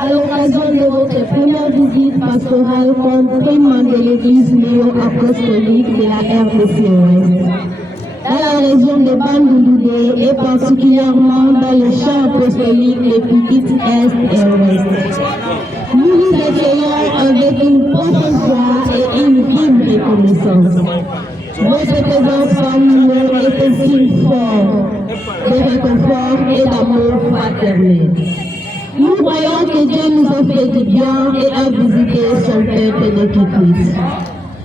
À l'occasion de votre première visite pastorale comme témoin de l'Église néo-apostolique de la RDC Ouest, dans la région de Bandundu et particulièrement dans le champ apostolique des Petites Est et Ouest, nous vous accueillons avec une profonde foi et une vive reconnaissance. Votre présence parmi nous est un signe fort de réconfort et d'amour fraternel. Nous croyons que Dieu nous a fait du bien et a visité son peuple de Christ.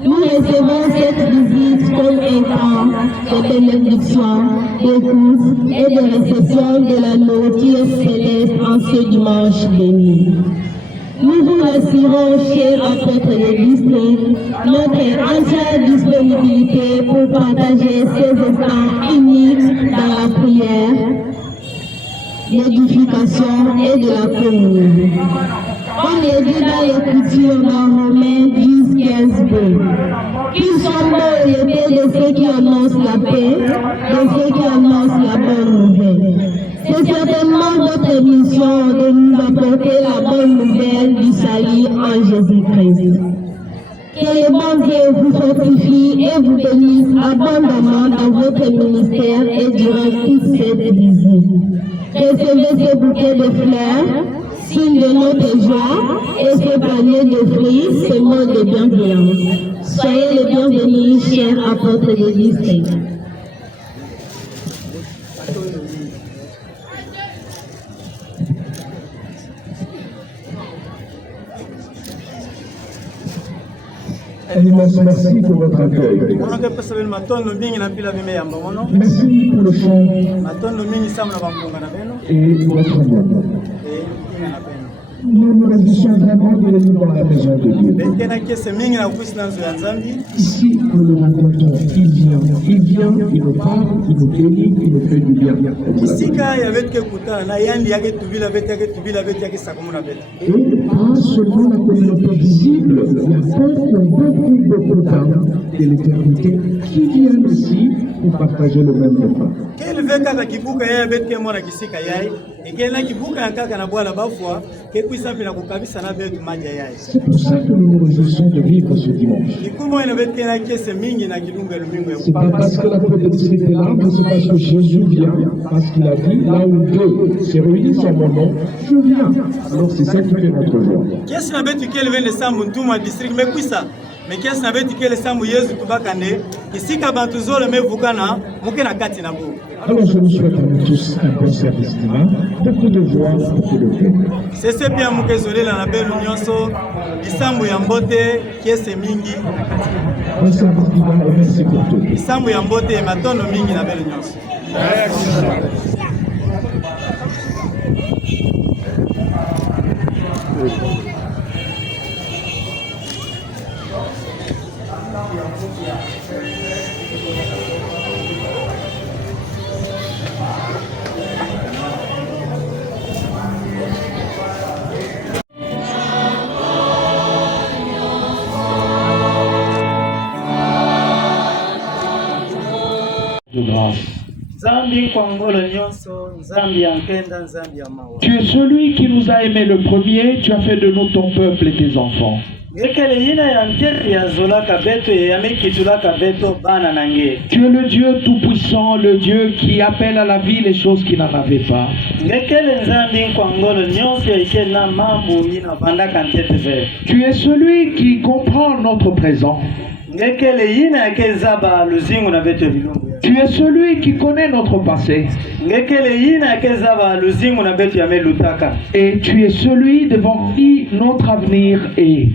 Nous recevons cette visite comme un temps de bénédiction, d'écoute et de réception de la nourriture céleste en ce dimanche béni. Nous vous rassurons, chers apôtres de district, notre entière disponibilité pour partager ces instants uniques dans la prière, l'édification et de la communion. On est dit dans l'Écriture dans Romains 10-15b. Qu'ils sont beaux les pieds de ceux qui annoncent la paix, de ceux qui annoncent la bonne nouvelle. C'est certainement votre mission de nous apporter la bonne nouvelle du salut en Jésus-Christ. Que le bon Dieu vous fortifie et vous bénisse abondamment dans votre ministère et durant toute cette visite. Recevez ce bouquet de fleurs, signe de notre joie, et ce panier de fruits, ce mot de bienveillance. Soyez les bienvenus, chers apôtres de district. Un immense merci pour votre accueil. Merci pour le chant et pour votre amour. Nous nous réjouissons vraiment de venir dans la maison de Dieu. Ici, nous le rencontrons. Il vient, il nous parle, il nous bénit, il nous fait du bien. Et pas seulement la communauté visible, la beaucoup d'âmes de l'éternité qui viennent ici pour partager le même repas. C'est pour ça que nous nous réjouissons de vivre ce dimanche. C'est pas parce que la prophétie est là, mais c'est parce que Jésus vient, parce qu'il a dit, là où deux se réunissent en mon nom, je viens. Alors c'est ça qui fait notre joie. Mais qu'est-ce que tu veux dire que Jésus tubakane isika bantu zole mevukana muke na kati na bo. Alors je vous souhaite à nous tous un bon service divin, beaucoup de joie, beaucoup de paix. C'est ce bien muke zole la belu nyonso isambu ya mbote kiese mingi. Un service divin et merci pour tout. Isambu ya mbote matono mingi na belu nyonso. Tu es celui qui nous a aimés le premier, tu as fait de nous ton peuple et tes enfants. Tu es le Dieu tout-puissant, le Dieu qui appelle à la vie les choses qui n'en avaient pas. Tu es celui qui comprend notre présent. Tu es celui qui connaît notre passé. Et tu es celui devant qui notre avenir est.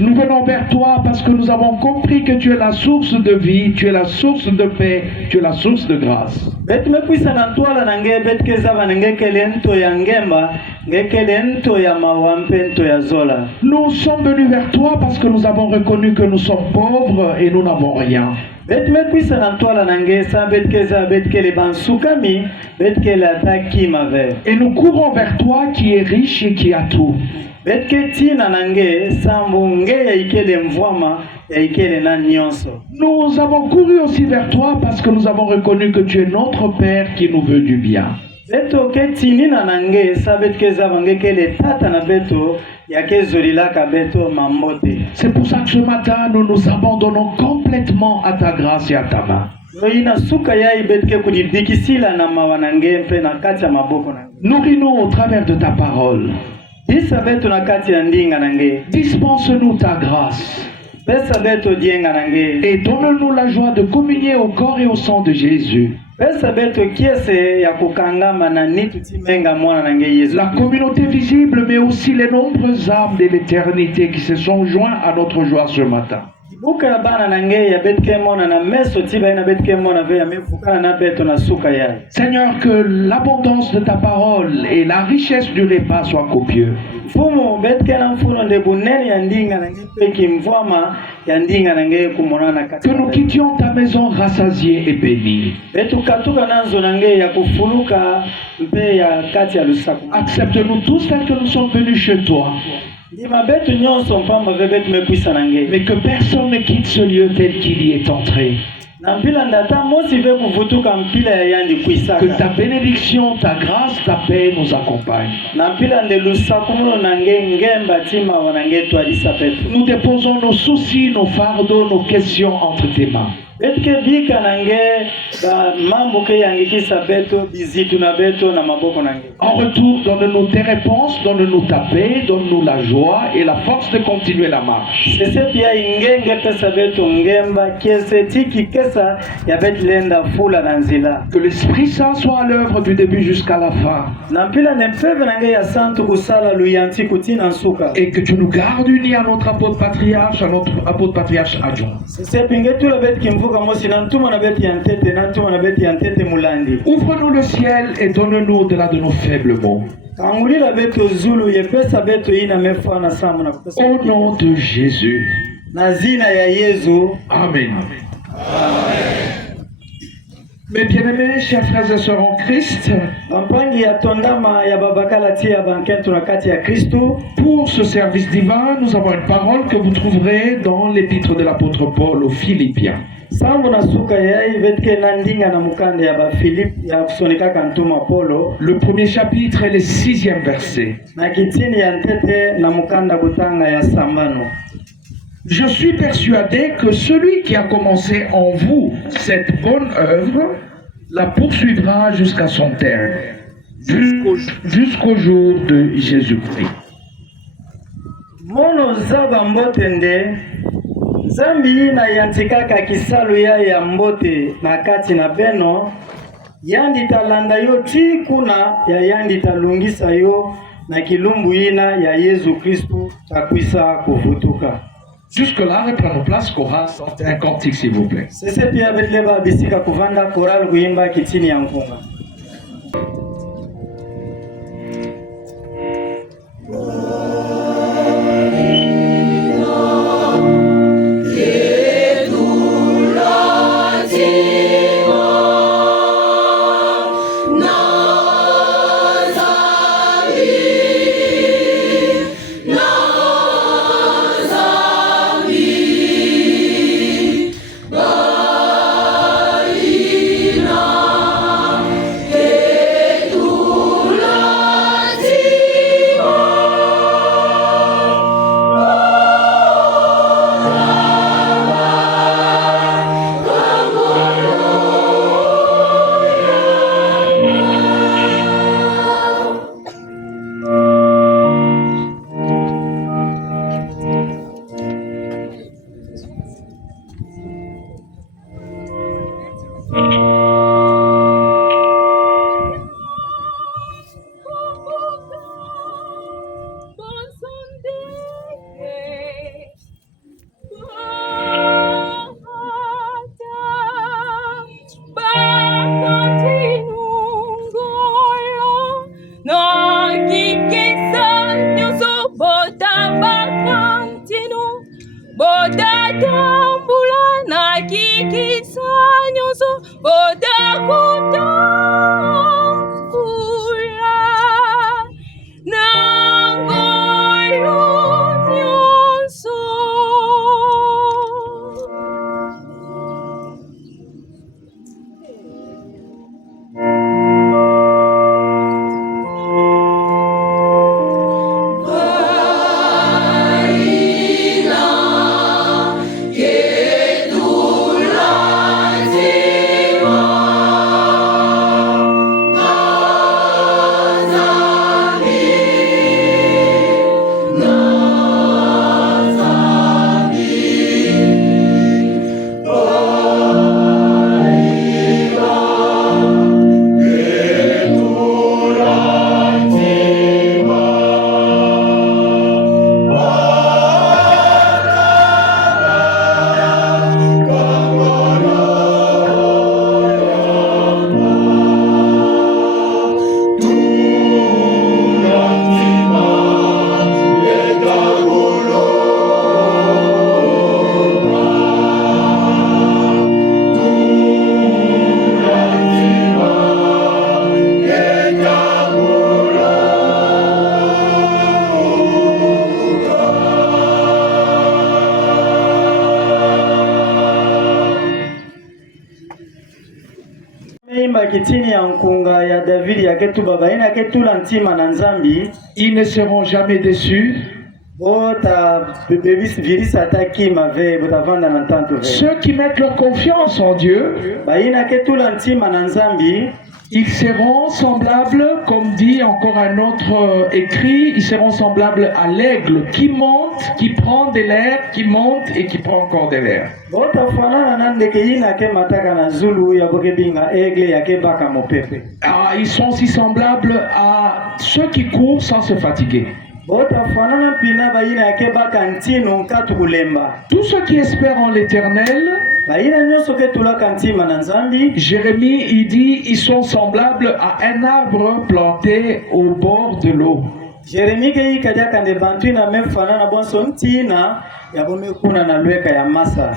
Nous venons vers toi parce que nous avons compris que tu es la source de vie, tu es la source de paix, tu es la source de grâce. Nous sommes venus vers toi parce que nous avons reconnu que nous sommes pauvres et nous n'avons rien. Et nous courons vers toi qui est riche et qui a tout. Nous avons couru aussi vers toi parce que nous avons reconnu que tu es notre Père qui nous veut du bien. C'est pour ça que ce matin, nous nous abandonnons complètement à ta grâce et à ta main. Nourris-nous au travers de ta parole. Dispense-nous ta grâce. Et donne-nous la joie de communier au corps et au sang de Jésus. La communauté visible, mais aussi les nombreuses âmes de l'éternité qui se sont joints à notre joie ce matin. Seigneur, que l'abondance de ta parole et la richesse du repas soient copieux. Que nous quittions ta maison rassasiés et bénis. Accepte-nous tous tels que nous sommes venus chez toi. Mais que personne ne quitte ce lieu tel qu'il y est entré. Que ta bénédiction, ta grâce, ta paix nous accompagne. Nous déposons nos soucis, nos fardeaux, nos questions entre tes mains. En retour, donne-nous tes réponses, donne-nous ta paix, donne-nous la joie et la force de continuer la marche. Que l'Esprit Saint soit à l'œuvre du début jusqu'à la fin. Et que tu nous gardes unis à notre apôtre patriarche, adjoint. Ouvre-nous le ciel et donne-nous au-delà de nos faibles mots. Au nom de Jésus. Amen. Mes bien-aimés, chers frères et sœurs en Christ, pour ce service divin, nous avons une parole que vous trouverez dans l'épître de l'apôtre Paul aux Philippiens. Sambo na suka yai vetke nandinga na mukande ya ba Philippe ya sonika kantuma Polo. Le premier chapitre est le 6e verset. Na kitini ya ntete na mukanda kutanga ya sambano. Je suis persuadé que celui qui a commencé en vous cette bonne œuvre la poursuivra jusqu'à son terme, jusqu'au jour de Jésus-Christ. Mono zaba mbotende zambi na yantikaka kisalu ya mbote na kati na beno yandi talanda yo tikuna ya yandi talungisa yo na kilumbu ina ya Yesu Kristu takwisa kuvutuka. Jusque-là, reprenons place, chorale, sortez un cantique s'il vous plaît. Sese pia betleba bisika kuvanda koral kuimba kitini ya nkunga. Ils ne seront jamais déçus. Ceux qui mettent leur confiance en Dieu, ils seront semblables, comme dit encore un autre écrit, ils seront semblables à l'aigle qui monte, qui prend de l'air, qui monte et qui prend encore de l'air. Ils sont aussi semblables à ceux qui courent sans se fatiguer. Tous ceux qui espèrent en l'Éternel, Jérémie il dit, ils sont semblables à un arbre planté au bord de l'eau.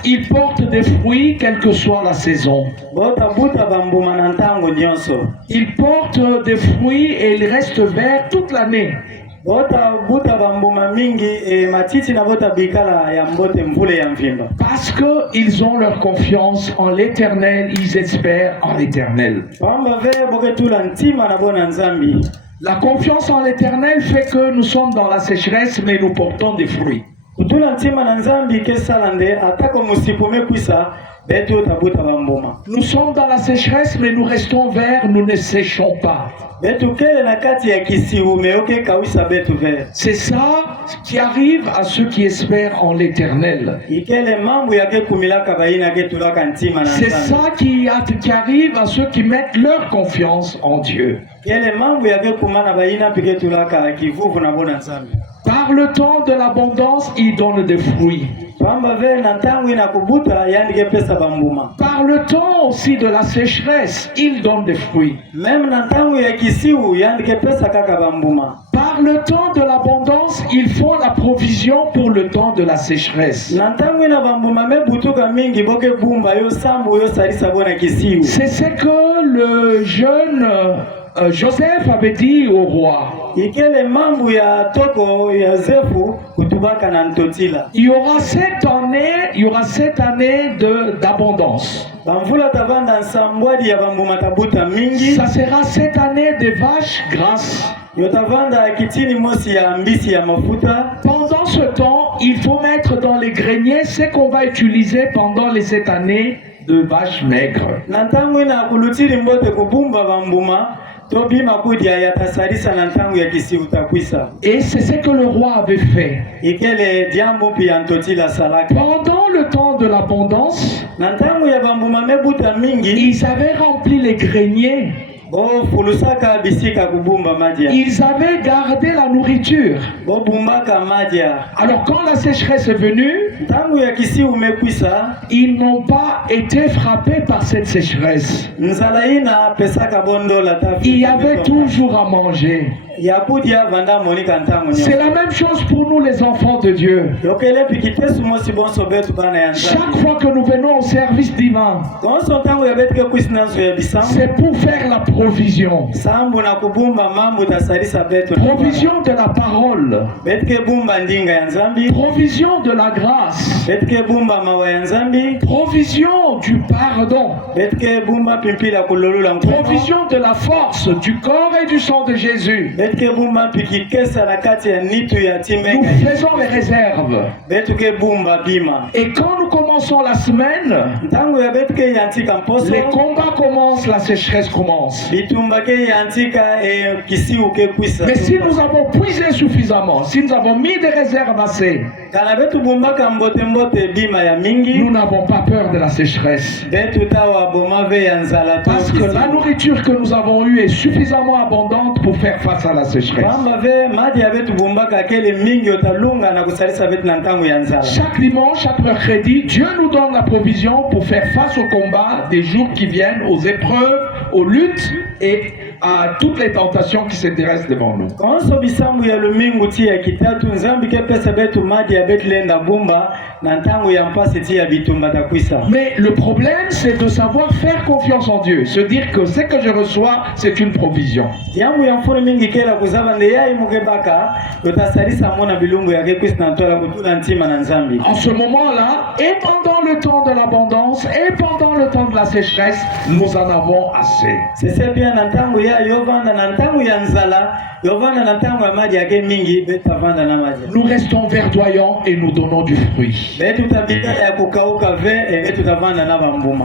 Ils portent des fruits quelle que soit la saison. Ils portent des fruits et ils restent verts toute l'année. bota buta bambuma mingi matiti na bota bikala ya mbote mvule ya mvimba. Parce qu'ils ont leur confiance en l'Éternel, ils espèrent en l'Éternel. Pamba ve boke tula ntima na bona nzambi. La confiance en l'Éternel fait que nous sommes dans la sécheresse, mais nous portons des fruits. Kutula ntima na nzambi kesalande atako musikume kwisa. Nous sommes dans la sécheresse, mais nous restons verts, nous ne séchons pas. C'est ça qui arrive à ceux qui espèrent en l'Éternel. C'est ça qui arrive à ceux qui mettent leur confiance en Dieu. Par le temps de l'abondance, il donne des fruits. Par le temps aussi de la sécheresse, il donne des fruits. Par le temps de l'abondance, ils font la provision pour le temps de la sécheresse. C'est ce que le jeune Joseph avait dit au roi. Il y aura cette année d'abondance. Ça sera cette année des vaches grasses. Pendant ce temps, il faut mettre dans les greniers ce qu'on va utiliser pendant cette année de vaches maigres. Et c'est ce que le roi avait fait. Pendant le temps de l'abondance, ils avaient rempli les greniers. Ils avaient gardé la nourriture. Alors quand la sécheresse est venue, ils n'ont pas été frappés par cette sécheresse. Il y avait toujours à manger. C'est la même chose pour nous les enfants de Dieu. Chaque fois que nous venons au service divin, c'est pour faire la provision. Provision de la parole. Provision de la grâce. Provision du pardon. Provision de la force, du corps et du sang de Jésus. Nous faisons les réserves. Et quand nous commençons la semaine, les combats commencent, la sécheresse commence. Mais si nous avons puisé suffisamment, si nous avons mis des réserves assez, nous n'avons pas peur de la sécheresse. Parce que la nourriture que nous avons eue est suffisamment abondante pour faire face à la sécheresse. Chaque dimanche, chaque mercredi, Dieu nous donne la provision pour faire face au combat des jours qui viennent, aux épreuves, aux luttes et à toutes les tentations qui se dressent devant nous. Mais le problème, c'est de savoir faire confiance en Dieu, se dire que ce que je reçois, c'est une provision. En ce moment-là, et pendant le temps de l'abondance, et pendant le temps de la sécheresse, nous en avons assez. Nous restons verdoyants et nous donnons du fruit.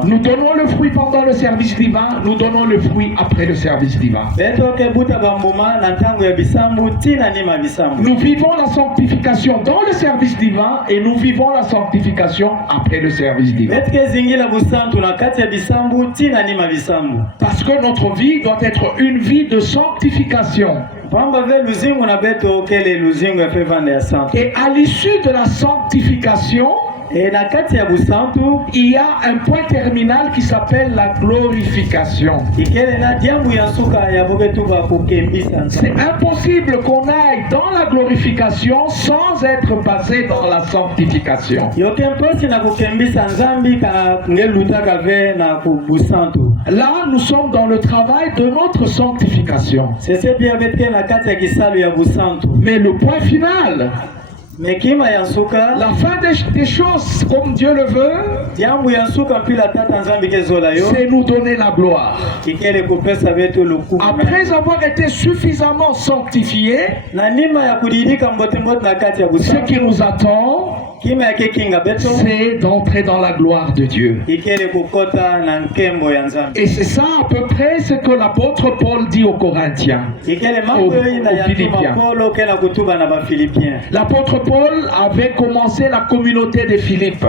Nous donnons le fruit pendant le service divin, nous donnons le fruit après le service divin. Nous vivons la sanctification dans le service divin et nous vivons la sanctification après le service divin. Parce que notre vie doit être une vie de sanctification. Et à l'issue de la sanctification, Et na kati ya busantu il y a un point terminal qui s'appelle la glorification. ikele na diambu ya suka ya boketu ba kokembisa. C'est impossible qu'on aille dans la glorification sans être passé dans la sanctification. Yoke mposi na kokembisa nzambi ka ngelutaka ve na kubusantu. Là, nous sommes dans le travail de notre sanctification. Sese pia betke na kati ya kisalu ya busantu. Mais le point final, Mekima ya suka la fin des choses comme Dieu le veut, diambu ya suka mpila tata nzambi kezola yo c'est nous donner la gloire. ikele kopesa betu lukumu. Après avoir été suffisamment sanctifiés, Na nima ya kudidika mbote na kati ya ce busantu qui nous attend, kima ya kekinga beto c'est d'entrer dans la gloire de Dieu. ikele kokota na nkembo ya nzambi. Et c'est ça à peu près ce que l'apôtre Paul dit aux Corinthians. Ikele mambo yoyi na ya Philippiens. Paulo kena kutuba na ba Philippiens. L'apôtre Paul avait commencé la communauté de Philippe.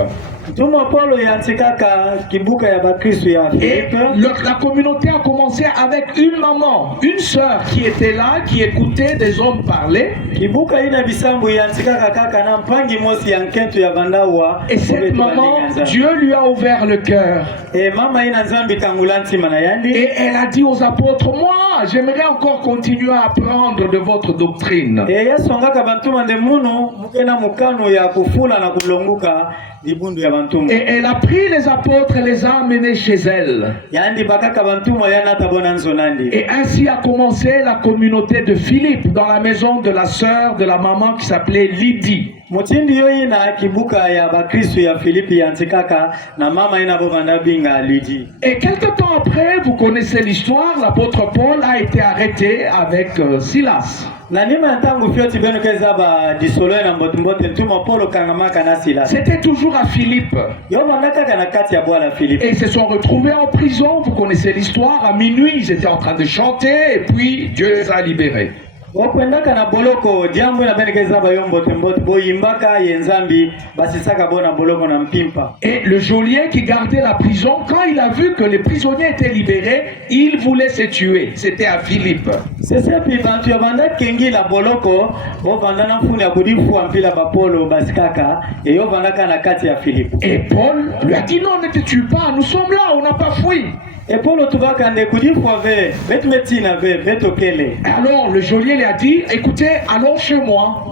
Tuma Paulo yantikaka kibuka ya bakristo ya Et Philippe. la communauté a commencé avec une maman, une sœur qui était là, qui écoutait des hommes parler. Kibuka ina bisambu yantikaka kaka na mpangi mosi ya nkentu ya bandawa. Et cette maman, Dieu lui a ouvert le cœur. Et mama ina nzambi kangula ntima na yandi. Et elle a dit aux apôtres, moi, j'aimerais encore continuer à apprendre de votre doctrine. Et yasongaka bantuma nde munu mukena mukano ya kufula na kulonguka libundu ya bantuma. Et elle a pris les apôtres et les a amenés chez elle. Yandi bakaka bantuma yana tabona nzonandi. Et ainsi a commencé la communauté de Philippe dans la maison de la sœur de la maman qui s'appelait Lydie. Mutindi yoyi na kibuka ya bakristo ya Philippe yantikaka na mama ina bovanda binga Lydie. Et quelque temps après, vous connaissez l'histoire, l'apôtre Paul a été arrêté avec Silas. Na nima ntangu fioti beno keza ba disolo na mbotumbote ntuma Paulo kangamaka na Silas. C'était toujours à Philippe. Yo mandaka kana kati ya bwana Philippe. Et ils se sont retrouvés en prison, vous connaissez l'histoire, à minuit, ils étaient en train de chanter et puis Dieu les a libérés. Wakwendaka na boloko diambu na bene keza ba yo mbotumbote boyimbaka yenzambi basisaka bona boloko na mpimpa. Et le geôlier qui gardait la prison, quand il a vu que les prisonniers étaient libérés, il voulait se tuer. C'était à Philippe. Sese pi bantu ya banda kengi la boloko bo banda na funi ya kudifu ampila ba Paulo basikaka et yo bandaka na kati ya Philippe. Et Paul lui a dit non, ne te tue pas, nous sommes là, on n'a pas fui. Et Paulo tubaka nde kudifu ave betu metina ve beto kele. Alors le geôlier lui a dit, écoutez, allons chez moi.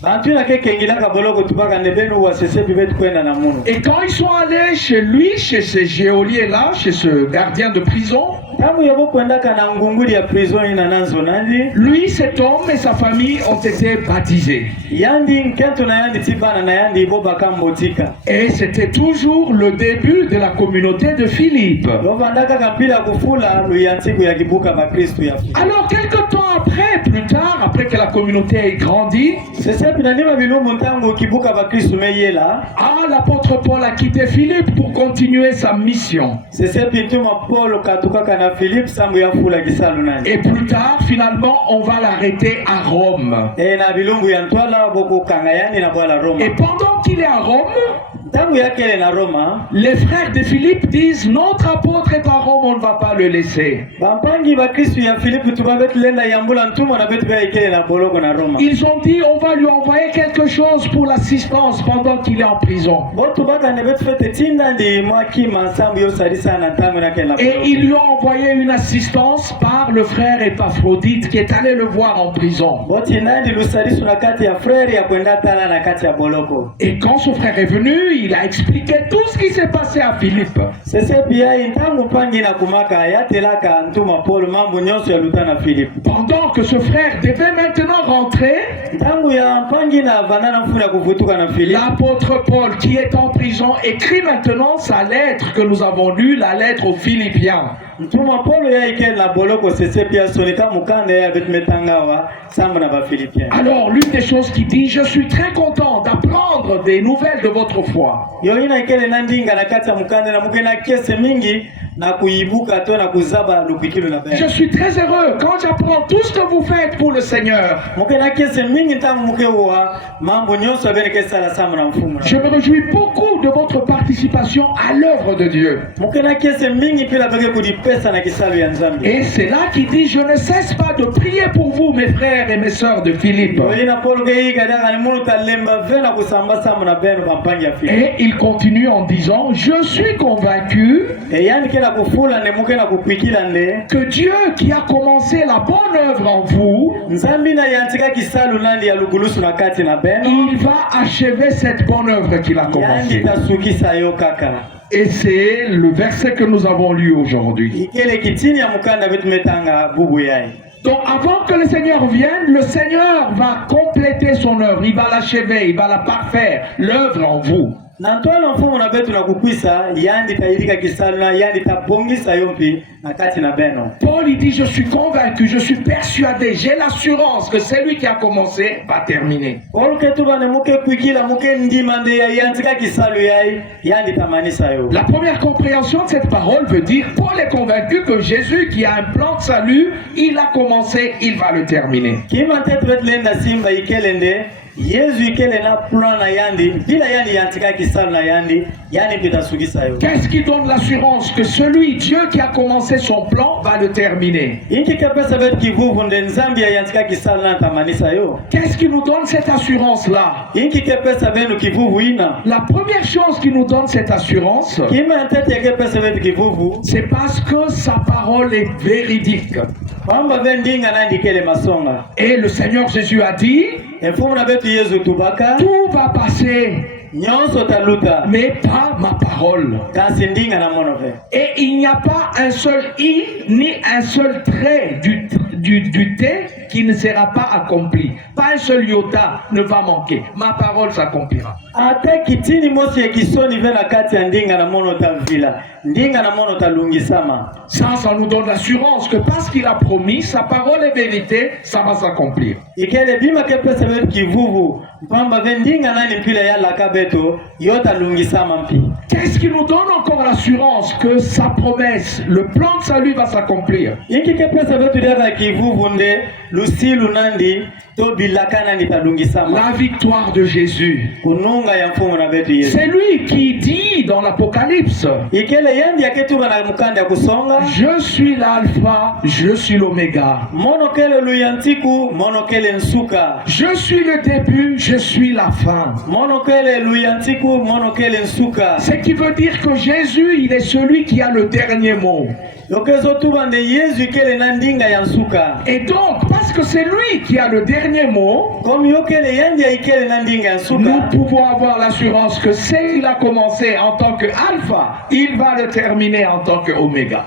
Bantu na ke kengi la ka boloko tubaka nde benu wa sese pi betu kwenda na munu. Et quand ils sont allés chez lui, chez ce geôlier-là, chez ce gardien de prison, Tamu ya bokwendaka na ngunguli ya prison ina nanzo nandi. lui, cet homme et sa famille ont été baptisés. Yandi nkento na yandi tibana na yandi bobaka mbotika. Et c'était toujours le début de la communauté de Philippe. Yo bandaka kapila kufula luyantiku ya kibuka ba Kristo ya Philippe. Alors, quelque temps après, plus tard, après que la communauté ait grandi, Sese pi na nima bilumu ntango kibuka ba Kristo meyela. l'apôtre Paul a quitté Philippe pour continuer sa mission. Sese pi tuma Paulo katukaka na Philippe sambu ya fula kisalu nani. Et plus tard, finalement, on va l'arrêter à Rome. E na bilungu ya ntwala boko kanga yani na bwala Roma. Et pendant qu'il est à Rome, Tangu yake na Roma, les frères de Philippe disent, notre apôtre est à Rome, on ne va pas le laisser. bampangi ba Kristo ya Philippe tubabetu lenda yambula ntuma na betu ya ikele na boloko na Roma. Ils ont dit, on va lui envoyer quelque chose pour l'assistance pendant qu'il est en prison. Botu baka ne betu fete tinda ndi mwaki masambu yo salisa na ntango na kela. Et ils lui ont envoyé une assistance par le frère Épaphrodite qui est allé le voir en prison. Boti nandi lusalisu na kati ya frère ya kwenda tala na kati ya boloko. Et quand son frère est venu, il a expliqué tout ce qui s'est passé à Philippe. Sese pia ntangu pangi na kumaka ya telaka ntuma Paul mambo nyonso ya lutana Philippe. Pendant que ce frère devait maintenant rentrer, Ntangu ya pangi na vanana mfuna kuvutuka na Philippe. l'apôtre Paul, qui est en prison, écrit maintenant sa lettre que nous avons lue, la lettre aux Philippiens. Ntuma Paulo ya ikele na boloko sese pia sonika mukanda ya betmetangawa samba na ba Philippiens. Alors, l'une des choses qu'il dit, je suis très content d'apprendre des nouvelles de votre foi. Yo ina ikele na ndinga na kati ya mukanda na mukena kese mingi na kuibuka to na kuzaba lukikilu na Je bene. suis très heureux quand j'apprends tout ce que vous faites pour le Seigneur. Mukena kese mingi ntangu mukewa mambo nyonso abene kesa la samba na mfumu. Je me réjouis beaucoup de votre participation à l'œuvre de Dieu. Mukena kese mingi pila beke kudipesa na kisalu ya Nzambi. Et c'est là qu'il dit, je ne cesse pas de prier pour vous, mes frères et mes sœurs de Philippe. Et il continue en disant, je suis convaincu que Dieu qui a commencé la bonne œuvre en vous, il va achever cette bonne œuvre qu'il a commencée. Et c'est le verset que nous avons lu aujourd'hui. Donc avant que le Seigneur vienne, le Seigneur va compléter son œuvre, il va l'achever, il va la parfaire, l'œuvre en vous. Paul il dit, je suis convaincu, je suis persuadé, j'ai l'assurance que celui qui a commencé va terminer. La première compréhension de cette parole veut dire, Paul est convaincu que Jésus qui a un plan de salut, il a commencé, il va le terminer. Qu'est-ce qui donne l'assurance que celui, Dieu qui a commencé son plan, va le terminer? Qu'est-ce qui nous donne cette assurance-là? La première chose qui nous donne cette assurance, c'est parce que sa parole est véridique. Et le Seigneur Jésus a dit, tout va passer, mais pas ma parole. Et il n'y a pas un seul i ni un seul trait du T qui ne sera pas accompli. Pas un seul iota ne va manquer. Ma parole s'accomplira. Ça nous donne l'assurance que parce qu'il a promis, sa parole est vérité, ça va s'accomplir. Qu'est-ce qui nous donne encore l'assurance que sa promesse, le plan de salut va s'accomplir? La victoire de Jésus. C'est lui qui dit dans l'Apocalypse, je suis l'alpha, je suis l'oméga. Je suis le début, je suis la fin. Ce qui veut dire que Jésus, il est celui qui a le dernier mot. Et donc, parce que c'est lui qui a le dernier mot, nous pouvons avoir l'assurance que ce qu'il a commencé en tant que alpha, il va le terminer en tant que oméga.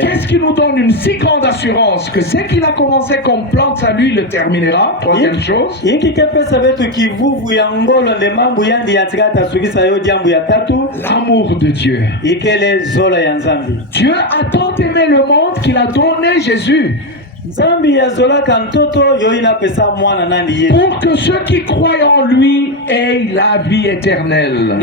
Qu'est-ce qui nous donne une si grande assurance que ce qu'il a commencé comme plan de salut, il le terminera? Troisième chose, l'amour de Dieu. Dieu a tant aimé le monde qu'il a donné Jésus. Pour que ceux qui croient en lui aient la vie éternelle.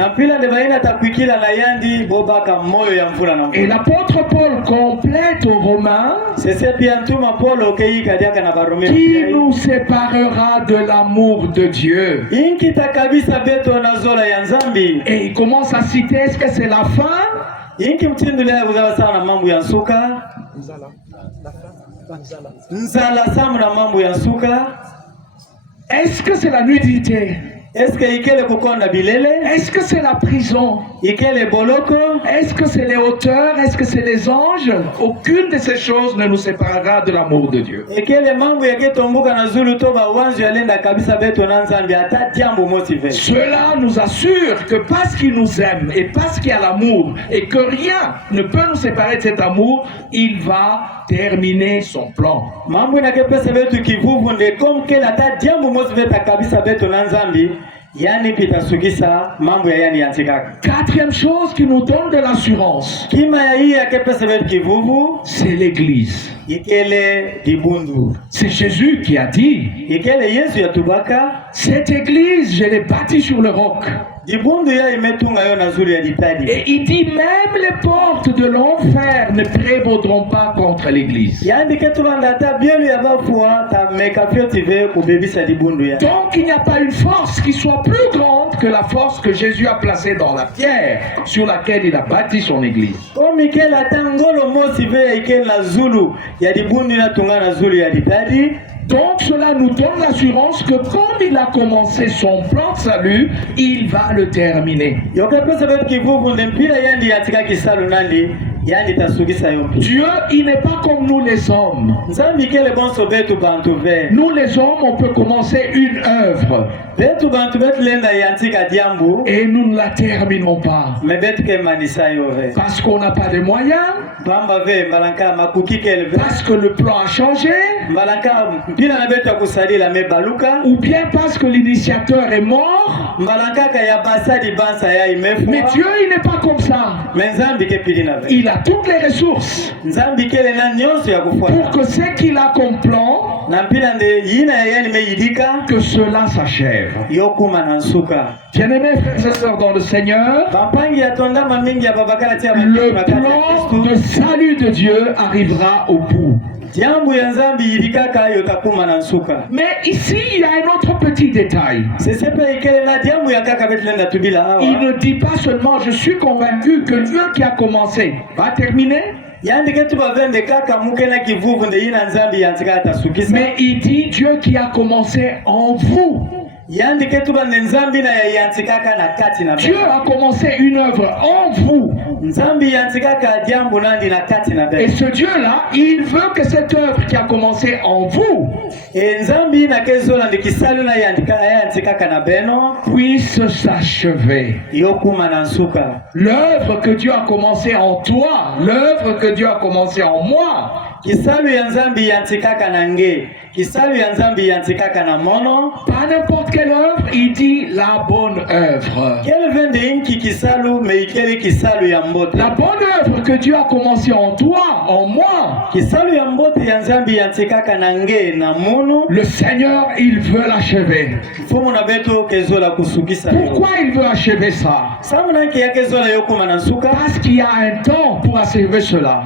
Et l'apôtre Paul complète aux Romains, qui nous séparera de l'amour de Dieu. Et il commence à citer, est-ce que c'est la fin? Est-ce que c'est la nudité? Est-ce que c'est la prison? Est-ce que c'est les hauteurs? Est-ce que c'est les anges? Aucune de ces choses ne nous séparera de l'amour de Dieu. Cela nous assure que parce qu'il nous aime et parce qu'il y a l'amour et que rien ne peut nous séparer de cet amour, il va terminer son plan. Quatrième chose qui nous donne de l'assurance, c'est l'Église. C'est Jésus qui a dit, cette Église, je l'ai bâtie sur le roc. Et il dit même les portes de l'enfer ne prévaudront pas contre l'église. Donc il n'y a pas une force qui soit plus grande que la force que Jésus a placée dans la pierre sur laquelle il a bâti son église. Donc cela nous donne l'assurance que comme il a commencé son plan de salut, il va le terminer. Dieu, il n'est pas comme nous les hommes. Nous les hommes, on peut commencer une œuvre et nous ne la terminons pas. Parce qu'on n'a pas de moyens, parce que le plan a changé, ou bien parce que l'initiateur est mort. Mais Dieu, il n'est pas comme ça. Il a toutes les ressources pour que ce qu'il a comme plan, que cela s'achève. Bien-aimés frères et sœurs dans le Seigneur, le plan de salut de Dieu arrivera au bout. Mais ici, il y a un autre petit détail. Il ne dit pas seulement je suis convaincu que Dieu qui a commencé va terminer. Mais il dit Dieu qui a commencé en vous. Dieu a commencé une œuvre en vous. Et ce Dieu-là, il veut que cette œuvre qui a commencé en vous puisse s'achever. L'œuvre que Dieu a commencé en toi, l'œuvre que Dieu a commencé en moi, pas n'importe quelle œuvre, il dit la bonne œuvre. La bonne œuvre que Dieu a commencé en toi, en moi, le Seigneur, il veut l'achever. Pourquoi il veut achever ça? Parce qu'il y a un temps pour achever cela.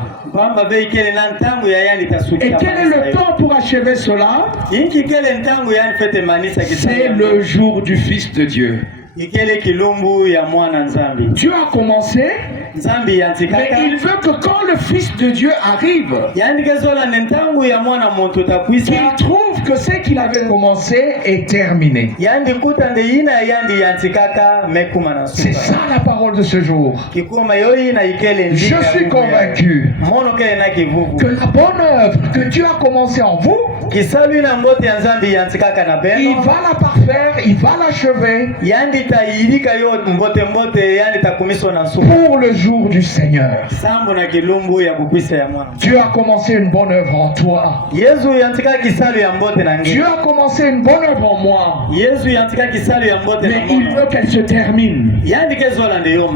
Et quel est le temps pour achever cela? C'est le jour du Fils de Dieu. Dieu a commencé, mais il veut que quand le Fils de Dieu arrive, qu'il trouve que ce qu'il avait commencé est terminé. C'est ça la parole de ce jour. Je suis convaincu que la bonne œuvre que Dieu a commencé en vous, il va la parfaire, il va l'achever pour le jour du Seigneur. Dieu a commencé une bonne œuvre en toi. Dieu a commencé une bonne œuvre en moi. Mais il veut qu'elle se termine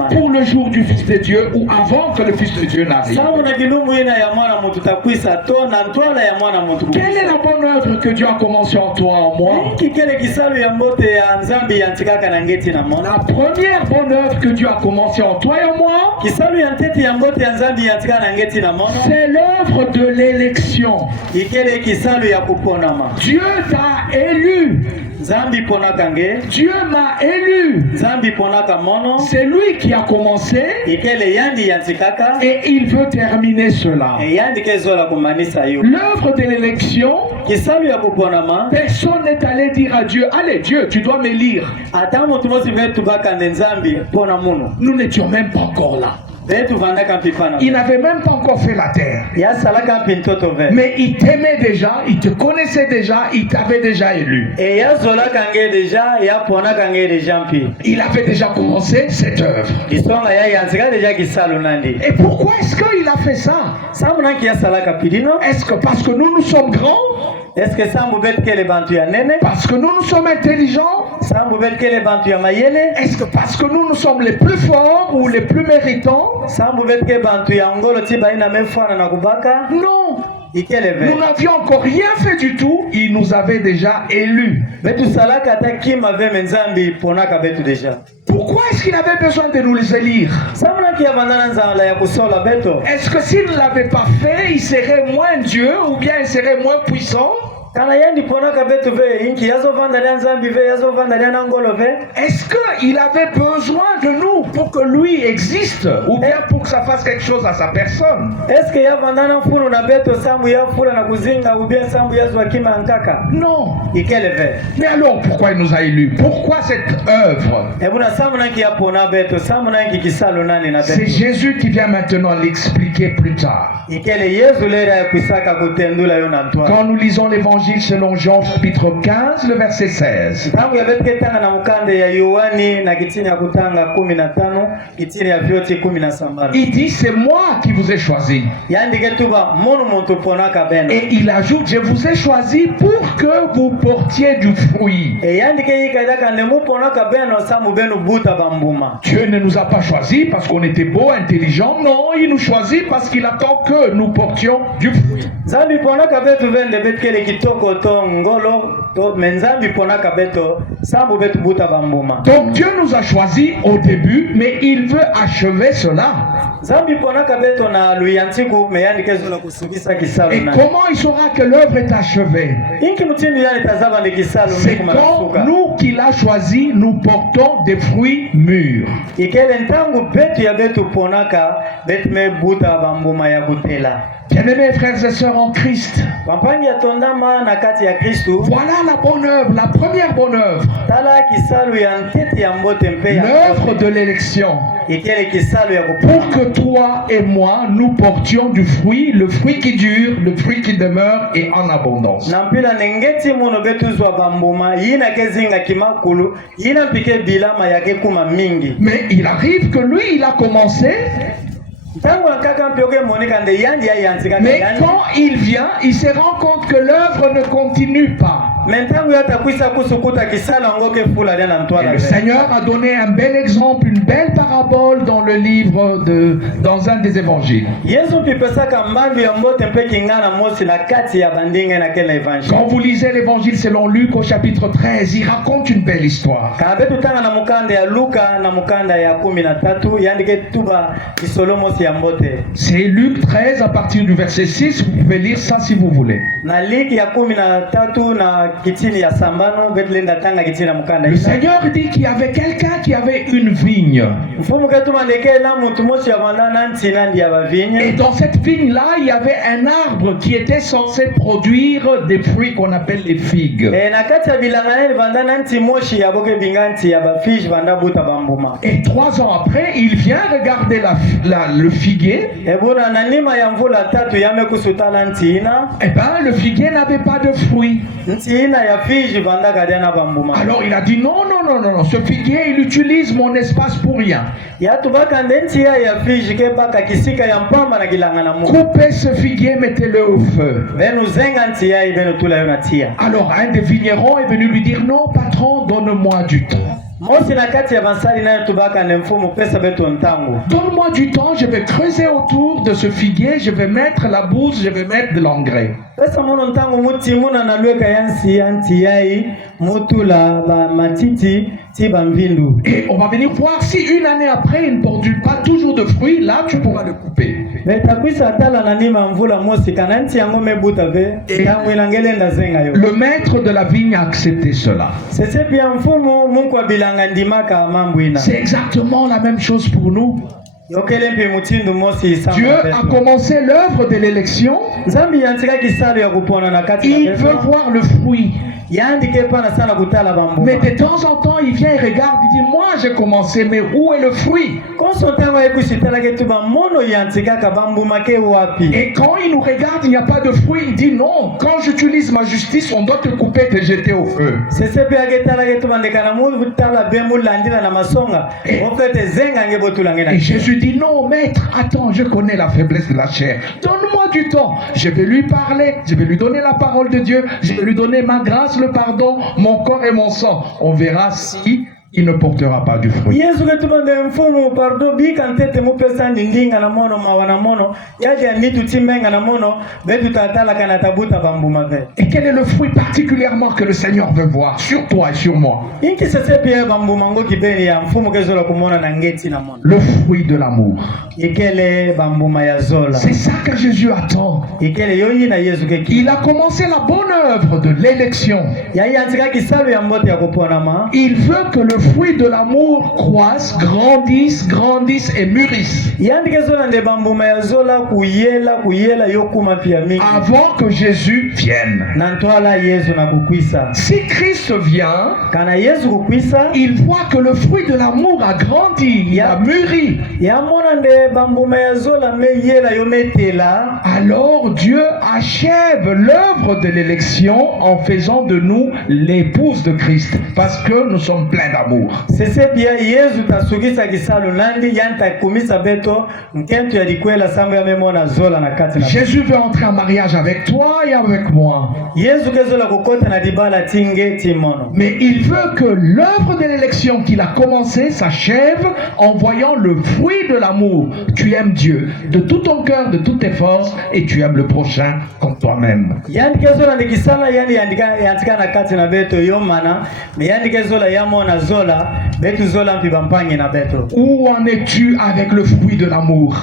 pour le jour du Fils de Dieu ou avant que le Fils de Dieu n'arrive. Quelle est la bonne œuvre que Dieu a commencé en toi, en moi? La première bonne œuvre que Dieu a commencé en toi et en moi, c'est l'œuvre de l'élection. Dieu t'a élu. Dieu m'a élu. C'est lui qui a commencé et il veut terminer cela. L'œuvre de l'élection, personne n'est allé dire à Dieu, allez Dieu, tu dois m'élire. Nous n'étions même pas encore là. Il n'avait même pas encore fait la terre. Mais il t'aimait déjà, il te connaissait déjà, il t'avait déjà élu. Il avait déjà commencé cette œuvre. Et pourquoi est-ce qu'il a fait ça? Est-ce que parce que nous sommes grands? Parce que nous sommes intelligents? Est-ce que parce que nous sommes les plus forts ou les plus méritants? Non. Nous n'avions encore rien fait du tout, il nous avait déjà élus. Pourquoi est-ce qu'il avait besoin de nous les élire? Est-ce que s'il ne l'avait pas fait, il serait moins Dieu ou bien il serait moins puissant? Est-ce qu'il avait besoin de nous pour que lui existe ou bien pour que ça fasse quelque chose à sa personne? Non. Mais alors pourquoi il nous a élus? Pourquoi cette œuvre? C'est Jésus qui vient maintenant l'expliquer plus tard. Quand nous lisons l'évangile selon Jean chapitre 15, le verset 16. Il dit, c'est moi qui vous ai choisi. Et il ajoute, je vous ai choisi pour que vous portiez du fruit. Dieu ne nous a pas choisi parce qu'on était beau, intelligent. Non, il nous choisit parce qu'il attend que nous portions du fruit. Donc Dieu nous a choisis au début, mais il veut achever cela. Et comment il saura que l'œuvre est achevée? C'est quand nous qui l'a choisi, nous portons des fruits mûrs. Bien-aimés frères et sœurs en Christ, voilà la bonne œuvre, la première bonne œuvre. L'œuvre de l'élection. Pour que toi et moi, nous portions du fruit, le fruit qui dure, le fruit qui demeure et en abondance. Mais il arrive que lui, il a commencé. Mais quand il vient, il se rend compte que l'œuvre ne continue pas. Et le Seigneur a donné un bel exemple, une belle parabole dans le livre dans un des évangiles. Quand vous lisez l'évangile selon Luc au chapitre 13, il raconte une belle histoire. C'est Luc 13 à partir du verset 6, vous pouvez lire ça si vous voulez. Le Seigneur dit qu'il y avait quelqu'un qui avait une vigne. Et dans cette vigne-là, il y avait un arbre qui était censé produire des fruits qu'on appelle les figues. Et 3 ans après, il vient regarder le figuier. Et bien, le figuier n'avait pas de fruits. Alors il a dit non, ce figuier il utilise mon espace pour rien. Coupez ce figuier, mettez-le au feu. Alors un des vignerons est venu lui dire non patron, donne-moi du temps. Donne-moi du temps, je vais creuser autour de ce figuier, je vais mettre la bouse, je vais mettre de l'engrais. Et on va venir voir si une année après il ne produit pas toujours de fruits, là tu pourras le couper. Et le maître de la vigne a accepté cela. C'est exactement la même chose pour nous. Dieu a commencé l'œuvre de l'élection. Il veut voir le fruit. Mais de temps en temps, il vient et regarde, il dit, moi j'ai commencé, mais où est le fruit? Et quand il nous regarde, il n'y a pas de fruit, il dit, non, quand j'utilise ma justice, on doit te couper, te jeter au feu. Et Jésus dit, non, maître, attends, je connais la faiblesse de la chair. Donne-moi du temps. Je vais lui parler, je vais lui donner la parole de Dieu, je vais lui donner ma grâce, le pardon, mon corps et mon sang. On verra si il ne portera pas du fruit. Yesu ketubande mfumu pardo bikantete mupesa ndinga na mono mawana mono yaje anitu timenga na mono betu tatala kana tabuta bambuma ve. Et quel est le fruit particulièrement que le Seigneur veut voir sur toi et sur moi? Inki sese pia bambuma ngo kibeni ya mfumu kezola kumona na ngeti na mono. Le fruit de l'amour. Ikele bambuma ya zola. C'est ça que Jésus attend. Ikele yoyi na Yesu keki. Il a commencé la bonne œuvre de l'élection. Ya yantika kisalu ya mbote ya kuponama. Il veut que le fruit de l'amour croisse, grandisse et mûrisse. Avant que Jésus vienne. Si Christ vient, il voit que le fruit de l'amour a grandi, il a mûri. Alors Dieu achève l'œuvre de l'élection en faisant de nous l'épouse de Christ, parce que nous sommes pleins d'amour. Jésus veut entrer en mariage avec toi et avec moi. Mais il veut que l'œuvre de l'élection qu'il a commencée s'achève en voyant le fruit de l'amour. Tu aimes Dieu de tout ton cœur, de toutes tes forces, et tu aimes le prochain comme toi-même. Où en es-tu avec le fruit de l'amour?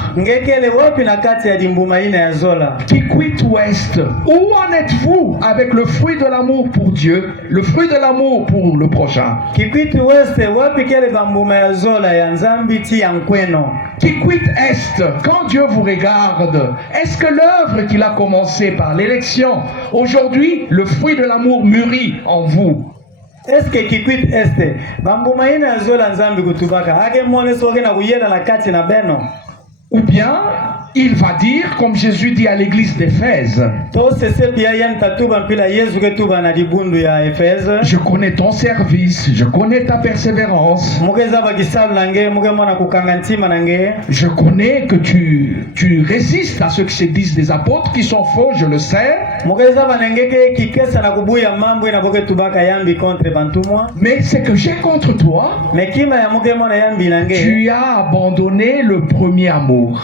Kikwit Ouest, où en êtes-vous avec le fruit de l'amour pour Dieu, le fruit de l'amour pour le prochain? Kikwit Est, quand Dieu vous regarde, est-ce que l'œuvre qu'il a commencée par l'élection, aujourd'hui, le fruit de l'amour mûrit en vous? Est-ce que Kikwit Est bambuma ina zola nzambi kutubaka ake mwone soke na kuyela na kati na beno? Ou bien il va dire, comme Jésus dit à l'église d'Éphèse, je connais ton service, je connais ta persévérance, je connais que tu résistes à ceux qui se disent des apôtres qui sont faux, je le sais. Mais ce que j'ai contre toi, tu as abandonné le premier amour.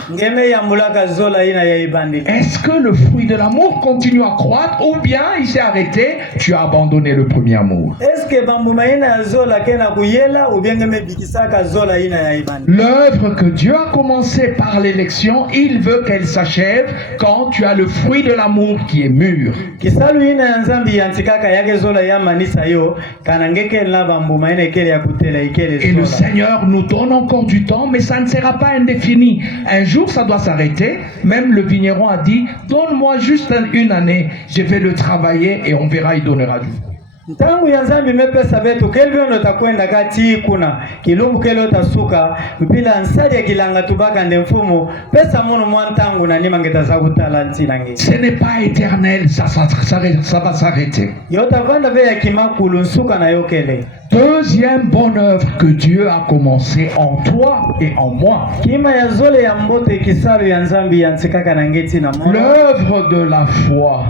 Est-ce que le fruit de l'amour continue à croître ou bien il s'est arrêté, tu as abandonné le premier amour? L'œuvre que Dieu a commencée par l'élection, il veut qu'elle s'achève quand tu as le fruit de l'amour qui est mûr. Et le Seigneur nous donne encore du temps, mais ça ne sera pas indéfini. Un jour, ça doit s'arrêter. Même le vigneron a dit, donne-moi juste une année, je vais le travailler et on verra, il donnera du fruit. Ntangu ya nzambi mepesa betu kelvyo takwenda kati kuna kilumbu kelo tasuka mpila nsadi ya kilanga tubaka nde mfumu pesa mono mwantangu na nima ngeta za kutala ntinange. Ce n'est pas éternel, ça va s'arrêter. Yota vanda ve ya kimakulu nsuka na yokele. Deuxième bonne œuvre que Dieu a commencé en toi et en moi. L'œuvre de la foi.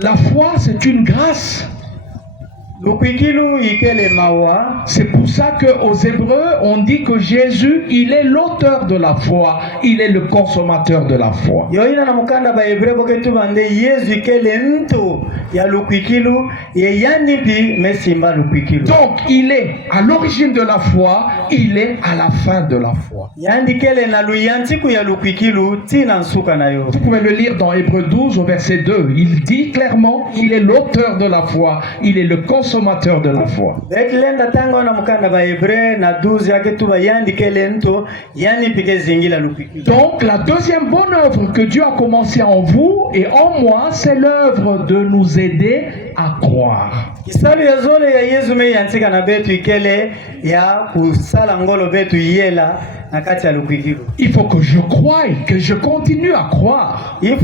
La foi, c'est une grâce. C'est pour ça qu'aux Hébreux, on dit que Jésus, il est l'auteur de la foi, il est le consommateur de la foi. Donc, il est à l'origine de la foi, il est à la fin de la foi. Vous pouvez le lire dans Hébreux 12 au verset 2. Il dit clairement, il est l'auteur de la foi, il est le consommateur de la foi. Donc la deuxième bonne œuvre que Dieu a commencé en vous et en moi, c'est l'œuvre de nous aider à croire. Il faut que je croie, que je continue à croire. Nous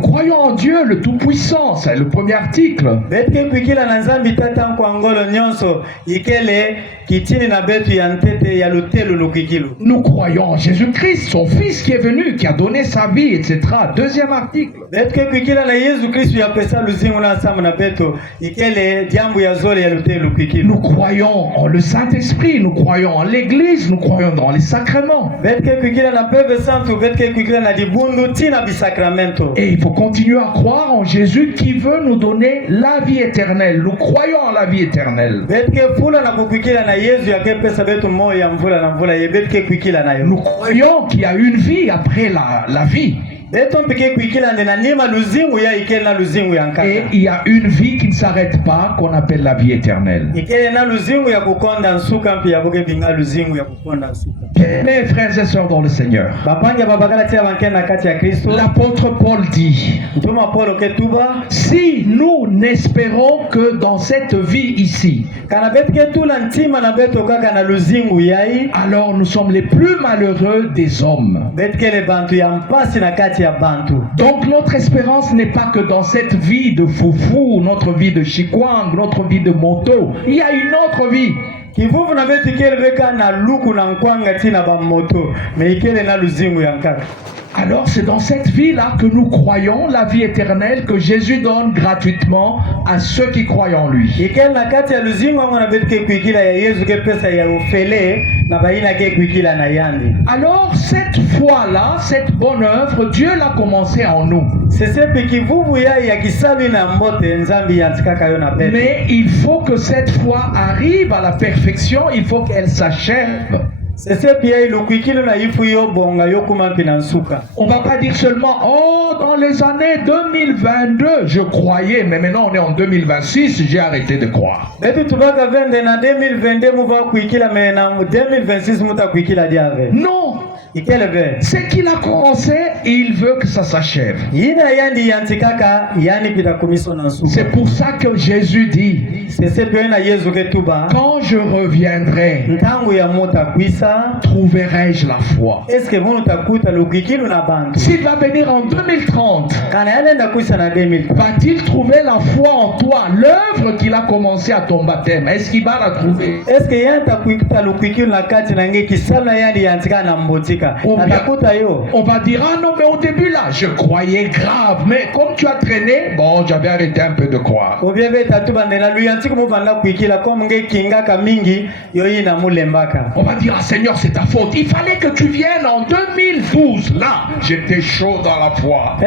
croyons en Dieu le Tout-Puissant, c'est le premier article. Nous croyons en Jésus-Christ, son Fils qui est venu, qui a donné sa vie, etc. Deuxième article. luzingu na samu na beto ikele diambu ya zole ya lute lukwikilo. Nous croyons en le Saint-Esprit, nous croyons en l'Église, nous croyons dans les sacrements. Betke kwikila na bebe santu, betke kwikila na dibundu tina bisakramento. Et il faut continuer à croire en Jésus qui veut nous donner la vie éternelle. Nous croyons en la vie éternelle. Betke fula na kukwikila na Yesu yake pesa betu moyo ya mvula na mvula ye betke kwikila na yo. Nous croyons qu'il y a une vie après la vie. Et il y a une vie qui ne s'arrête pas, qu'on appelle la vie éternelle. Mes frères et sœurs dans le Seigneur, l'apôtre Paul dit, si nous n'espérons que dans cette vie ici, alors nous sommes les plus malheureux des hommes. Donc notre espérance n'est pas que dans cette vie de foufou, notre vie de chikwang, notre vie de moto. Il y a une autre vie. Alors c'est dans cette vie-là que nous croyons la vie éternelle que Jésus donne gratuitement à ceux qui croient en lui. Alors cette foi-là, cette bonne œuvre, Dieu l'a commencé en nous. Mais il faut que cette foi arrive à la perfection, il faut qu'elle s'achève. On va pas dire seulement, oh, dans les années 2022, je croyais, mais maintenant on est en 2026, j'ai arrêté de croire. Non! C'est qu'il a commencé et il veut que ça s'achève. C'est pour ça que Jésus dit, quand je reviendrai, trouverai-je la foi? S'il va venir en 2030, va-t-il trouver la foi en toi, l'œuvre qu'il a commencé à ton baptême? Est-ce qu'il va la trouver? On va dire, ah non, mais au début là, je croyais grave, mais comme tu as traîné, bon, j'avais arrêté un peu de croire. On va dire, ah Seigneur, c'est ta faute. Il fallait que tu viennes en 2012. Là, j'étais chaud dans la foi.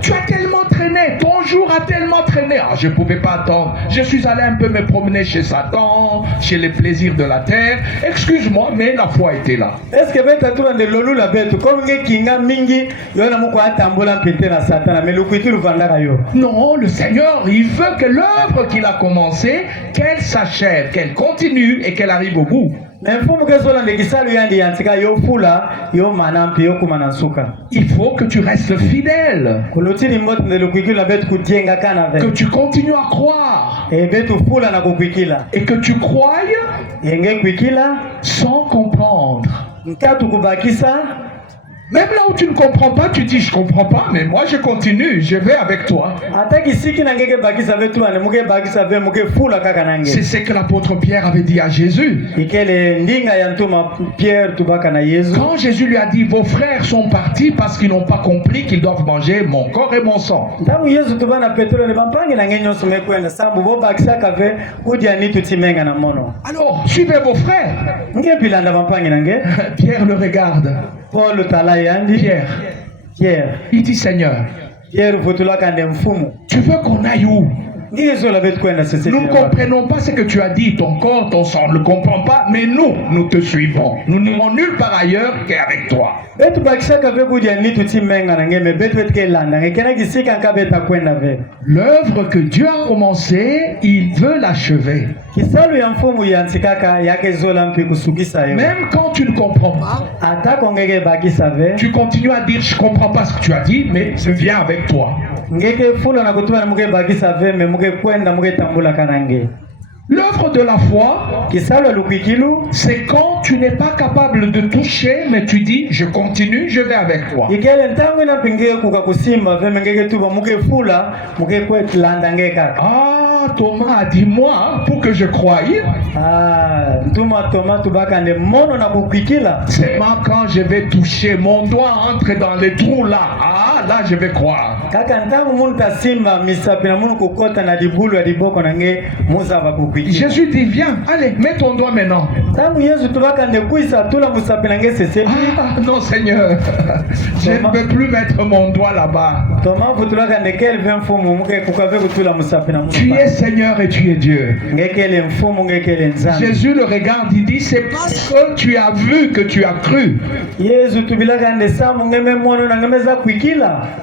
Tu as tellement traîné, ton jour a tellement traîné. Ah, je ne pouvais pas attendre. Je suis allé un peu me promener chez Satan, chez les plaisirs de la terre. Excuse-moi, mais la foi était là. Non, le Seigneur, il veut que l'œuvre qu'il a commencée, qu'elle s'achève, qu'elle continue et qu'elle arrive au bout. Il faut que tu restes fidèle, que tu continues à croire et que tu croyes sans comprendre. Même là où tu ne comprends pas, tu dis je comprends pas, mais moi je continue, je vais avec toi. C'est ce que l'apôtre Pierre avait dit à Jésus. Quand Jésus lui a dit vos frères sont partis parce qu'ils n'ont pas compris qu'ils doivent manger mon corps et mon sang. Alors suivez vos frères. Pierre le regarde. Pierre, il dit Seigneur, tu veux qu'on aille où? Nous ne comprenons pas ce que tu as dit, ton corps, ton sang, on ne le comprend pas, mais nous te suivons. Nous n'irons nulle part ailleurs qu'avec toi. L'œuvre que Dieu a commencée, il veut l'achever. Même quand tu ne comprends pas, tu continues à dire je ne comprends pas ce que tu as dit, mais je viens avec toi. L'œuvre de la foi, c'est quand tu n'es pas capable de toucher, mais tu dis je continue, je vais avec toi. Ah, Thomas, dis-moi pour que je croie. Seulement quand je vais toucher, mon doigt entre dans les trous là. Ah, là, je vais croire. Kaka ntango muntu tasimba misapi na muntu kokota na libulu ya liboko na nge muzaba kukwiki. Jésus dit, viens, allez, mets ton doigt maintenant. Tangu Yesu tubaka ndekuisa tula musapi na nge sese. Ah, non, Seigneur, je ne peux plus mettre mon doigt là-bas. Toma futulaka ndekel mfumu muke kukave kutula musapi na muntu. Tu es Seigneur et tu es Dieu. Ngekele mfumu ngekele nzambe. Jésus le regarde, il dit, c'est parce que tu as vu que tu as cru. Yesu tubilaka ndesamu ngeme mono na ngemeza kwikila.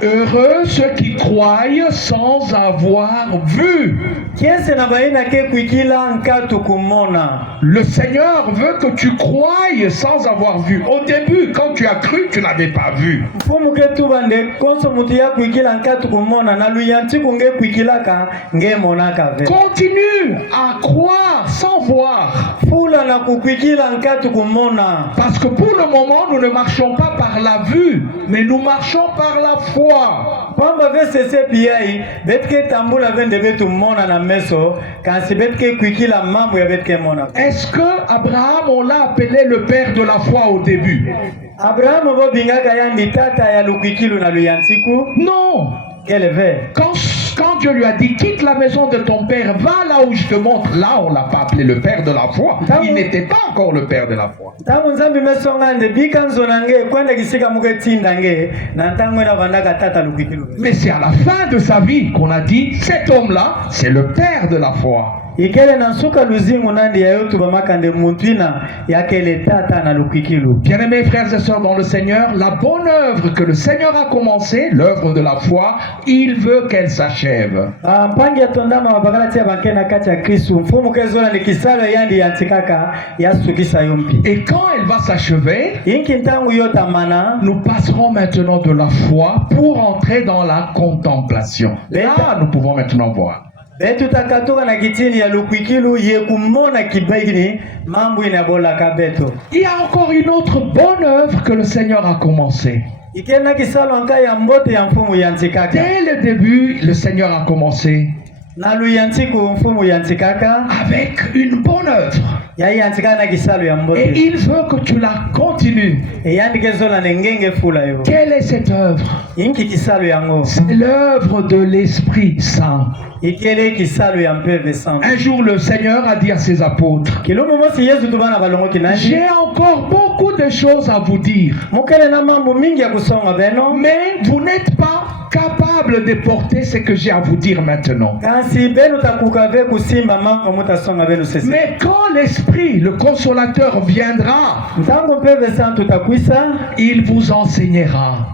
Heureux ceux qui croient sans avoir vu. Kiese na baina ke kwikila nkatu kumona. Le Seigneur veut que tu croies sans avoir vu. Au début, quand tu as cru, tu n'avais pas vu. Mfumu ke tubande konso mutu ya kwikila nkatu kumona na luyanti kunge kwikilaka nge monaka ve. Continue à croire sans voir. Fula na kukwikila nkatu kumona. Parce que pour le moment, nous ne marchons pas par la vue, mais nous marchons par la foi. Pamba ve sese piyai betke tambula vende betu mona na meso kansi betke kwikila mambo ya betke mona. Est-ce que Abraham, on l'a appelé le père de la foi au début? Abraham bo bingaka yandi tata ya lukwikilu na luyantiku? Non. Quel ver? Quand Dieu lui a dit quitte la maison de ton père, va là où je te montre, là on l'a pas appelé le père de la foi. Il n'était pas encore le père de la foi. Mais c'est à la fin de sa vie qu'on a dit cet homme-là, c'est le père de la foi. Bien-aimés frères et sœurs dans le Seigneur, la bonne œuvre que le Seigneur a commencée, l'œuvre de la foi, il veut qu'elle s'achève. Et quand elle va s'achever, nous passerons maintenant de la foi pour entrer dans la contemplation. Là, nous pouvons maintenant voir. Il y a encore une autre bonne œuvre que le Seigneur a commencée. Dès le début, le Seigneur a commencé avec une bonne œuvre. Et il veut que tu la continues. Quelle est cette œuvre? C'est l'œuvre de l'Esprit Saint. Un jour, le Seigneur a dit à ses apôtres, j'ai encore beaucoup de choses à vous dire, mais vous n'êtes pas capable de porter ce que j'ai à vous dire maintenant. Mais quand l'Esprit, le Consolateur viendra, il vous enseignera.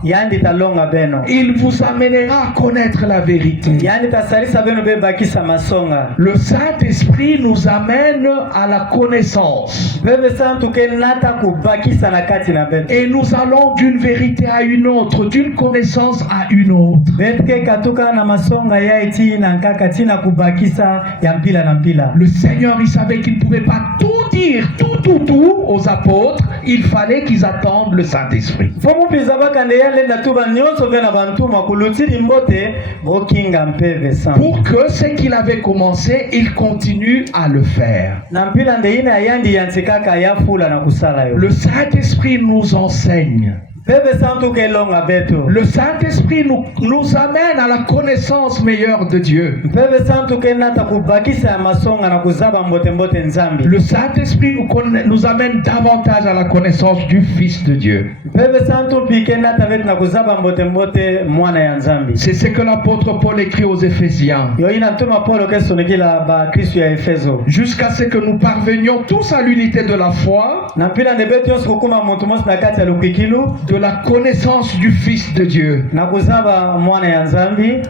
Il vous amènera à connaître la vérité. Le Saint-Esprit nous amène à la connaissance. Et nous allons d'une vérité à une autre, d'une connaissance à une autre. Le Seigneur, il savait qu'il ne pouvait pas tout dire, tout aux apôtres. Il fallait qu'ils attendent le Saint-Esprit. Pour que ce qu'il avait commencé, il continue à le faire. Le Saint-Esprit nous enseigne. Le Saint-Esprit nous amène à la connaissance meilleure de Dieu. Le Saint-Esprit nous amène davantage à la connaissance du Fils de Dieu. C'est ce que l'apôtre Paul écrit aux Éphésiens. Jusqu'à ce que nous parvenions tous à l'unité de la foi, de la connaissance du Fils de Dieu,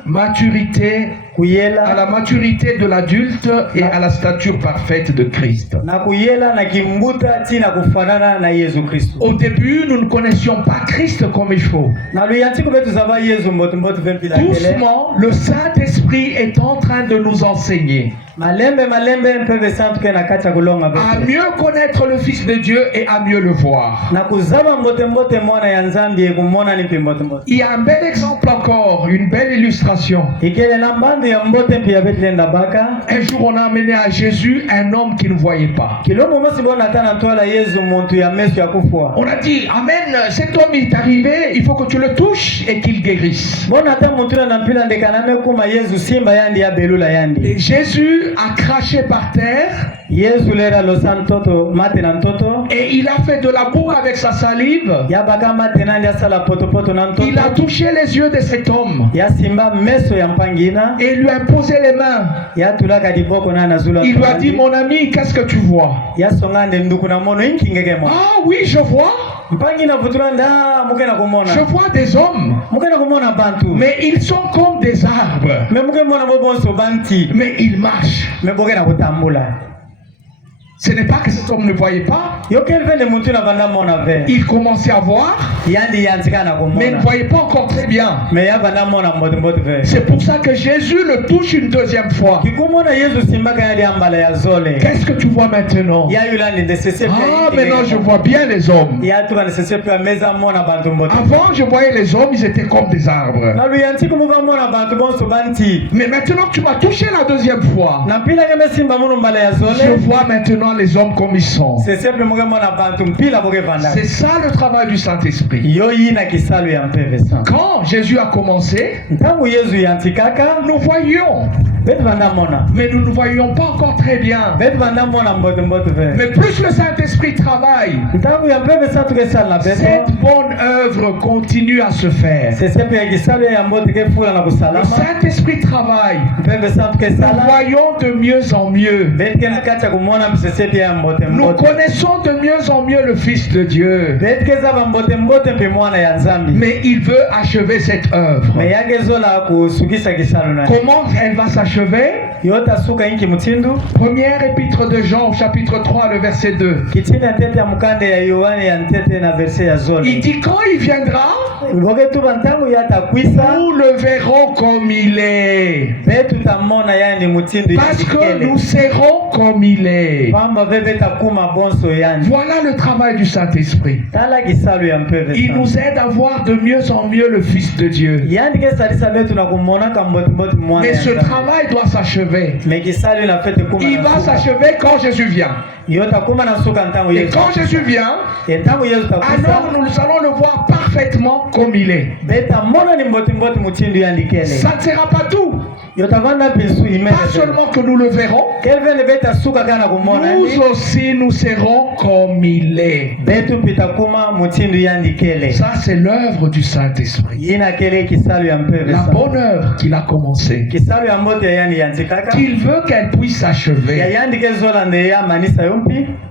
maturité, à la maturité de l'adulte et à la stature parfaite de Christ. Au début, nous ne connaissions pas Christ comme il faut. Doucement, le Saint-Esprit est en train de nous enseigner. Malembe mpeve santu ke na kati ya kulonga betu. À mieux connaître le Fils de Dieu et à mieux le voir. Na kuzaba mbote mwana ya Nzambi kumona ni mbote. Il y a un bel exemple encore, une belle illustration. Ikele na mbandi ya mbote pia betlenda baka. Un jour on a amené à Jésus un homme qui ne voyait pas. Kilomo mosi bona tana tola Yesu muntu ya mesu ya kufua. On a dit amen, cet homme est arrivé, il faut que tu le touches et qu'il guérisse. Bona ta muntu na mpila ndekaname kuma Yesu simba yandi ya belula yandi. Et Jésus a craché par terre. Yesu lera lo santoto mate na ntoto. Et il a fait de la boue avec sa salive. Ya baka mate nandi asala poto na ntoto. Il a touché les yeux de cet homme. Ya simba meso ya mpangina. Et il lui a posé les mains. Ya tulaka diboko na nazula. Il lui a dit mon ami, qu'est-ce que tu vois? Ya songande nduku na mono inki ngeke mo. Ah oui, je vois. Mpangina futuranda mukena kumona. Je vois des hommes. Mukena kumona bantu. Mais ils sont comme des arbres. Mais mukena mona bobonso banti. Mais ils marchent. Mais bokena kutambula. Ce n'est pas que cet homme ne voyait pas. Il commençait à voir, mais il ne voyait pas encore très bien. C'est pour ça que Jésus le touche une deuxième fois. Qu'est-ce que tu vois maintenant? Ah, maintenant je vois bien les hommes. Avant, je voyais les hommes, ils étaient comme des arbres. Mais maintenant que tu m'as touché la deuxième fois, je vois maintenant les hommes comme ils sont. C'est ça le travail du Saint-Esprit. Quand Jésus a commencé, nous voyions, mais nous ne voyions pas encore très bien. Mais plus le Saint-Esprit travaille, cette bonne œuvre continue à se faire. Le Saint-Esprit travaille, nous voyons de mieux en mieux. Nous connaissons de mieux en mieux le Fils de Dieu. Mais il veut achever cette œuvre. Comment elle va s'achever? Première épître de Jean, chapitre 3, le verset 2. Il dit quand il viendra, nous le verrons comme il est. Parce que nous serons comme il est. Voilà le travail du Saint-Esprit. Il nous aide à voir de mieux en mieux le Fils de Dieu. Mais ce travail doit s'achever. Il va s'achever quand Jésus vient. Et quand Jésus vient, alors nous allons le voir parfaitement comme il est. Ça ne sera pas tout. Pas seulement que nous le verrons, nous aussi nous serons comme il est. Ça c'est l'œuvre du Saint-Esprit. La bonne œuvre qu'il a commencée, qu'il veut qu'elle puisse s'achever.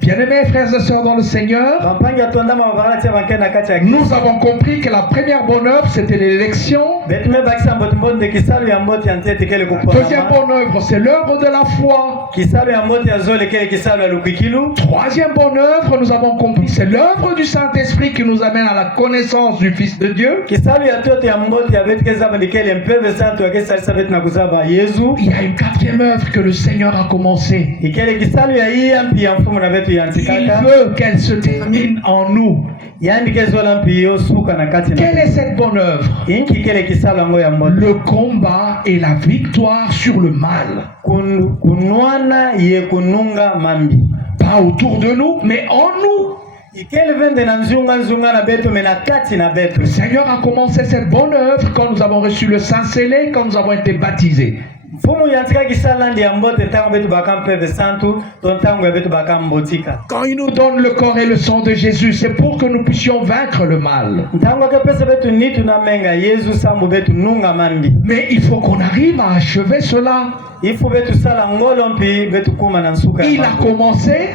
Bien-aimés frères et sœurs dans le Seigneur, nous avons compris que la première bonne œuvre c'était l'élection. Deuxième bonne œuvre, c'est l'œuvre de la foi. Troisième bonne œuvre, nous avons compris, c'est l'œuvre du Saint-Esprit qui nous amène à la connaissance du Fils de Dieu. Il y a une quatrième œuvre que le Seigneur a commencée. Il veut qu'elle se termine en nous. Quelle est cette bonne œuvre? Le combat et la victoire sur le mal. Pas autour de nous, mais en nous. Le Seigneur a commencé cette bonne œuvre quand nous avons reçu le Saint scellé, quand nous avons été baptisés. Quand il nous donne le corps et le sang de Jésus, c'est pour que nous puissions vaincre le mal. Mais il faut qu'on arrive à achever cela. Il a commencé,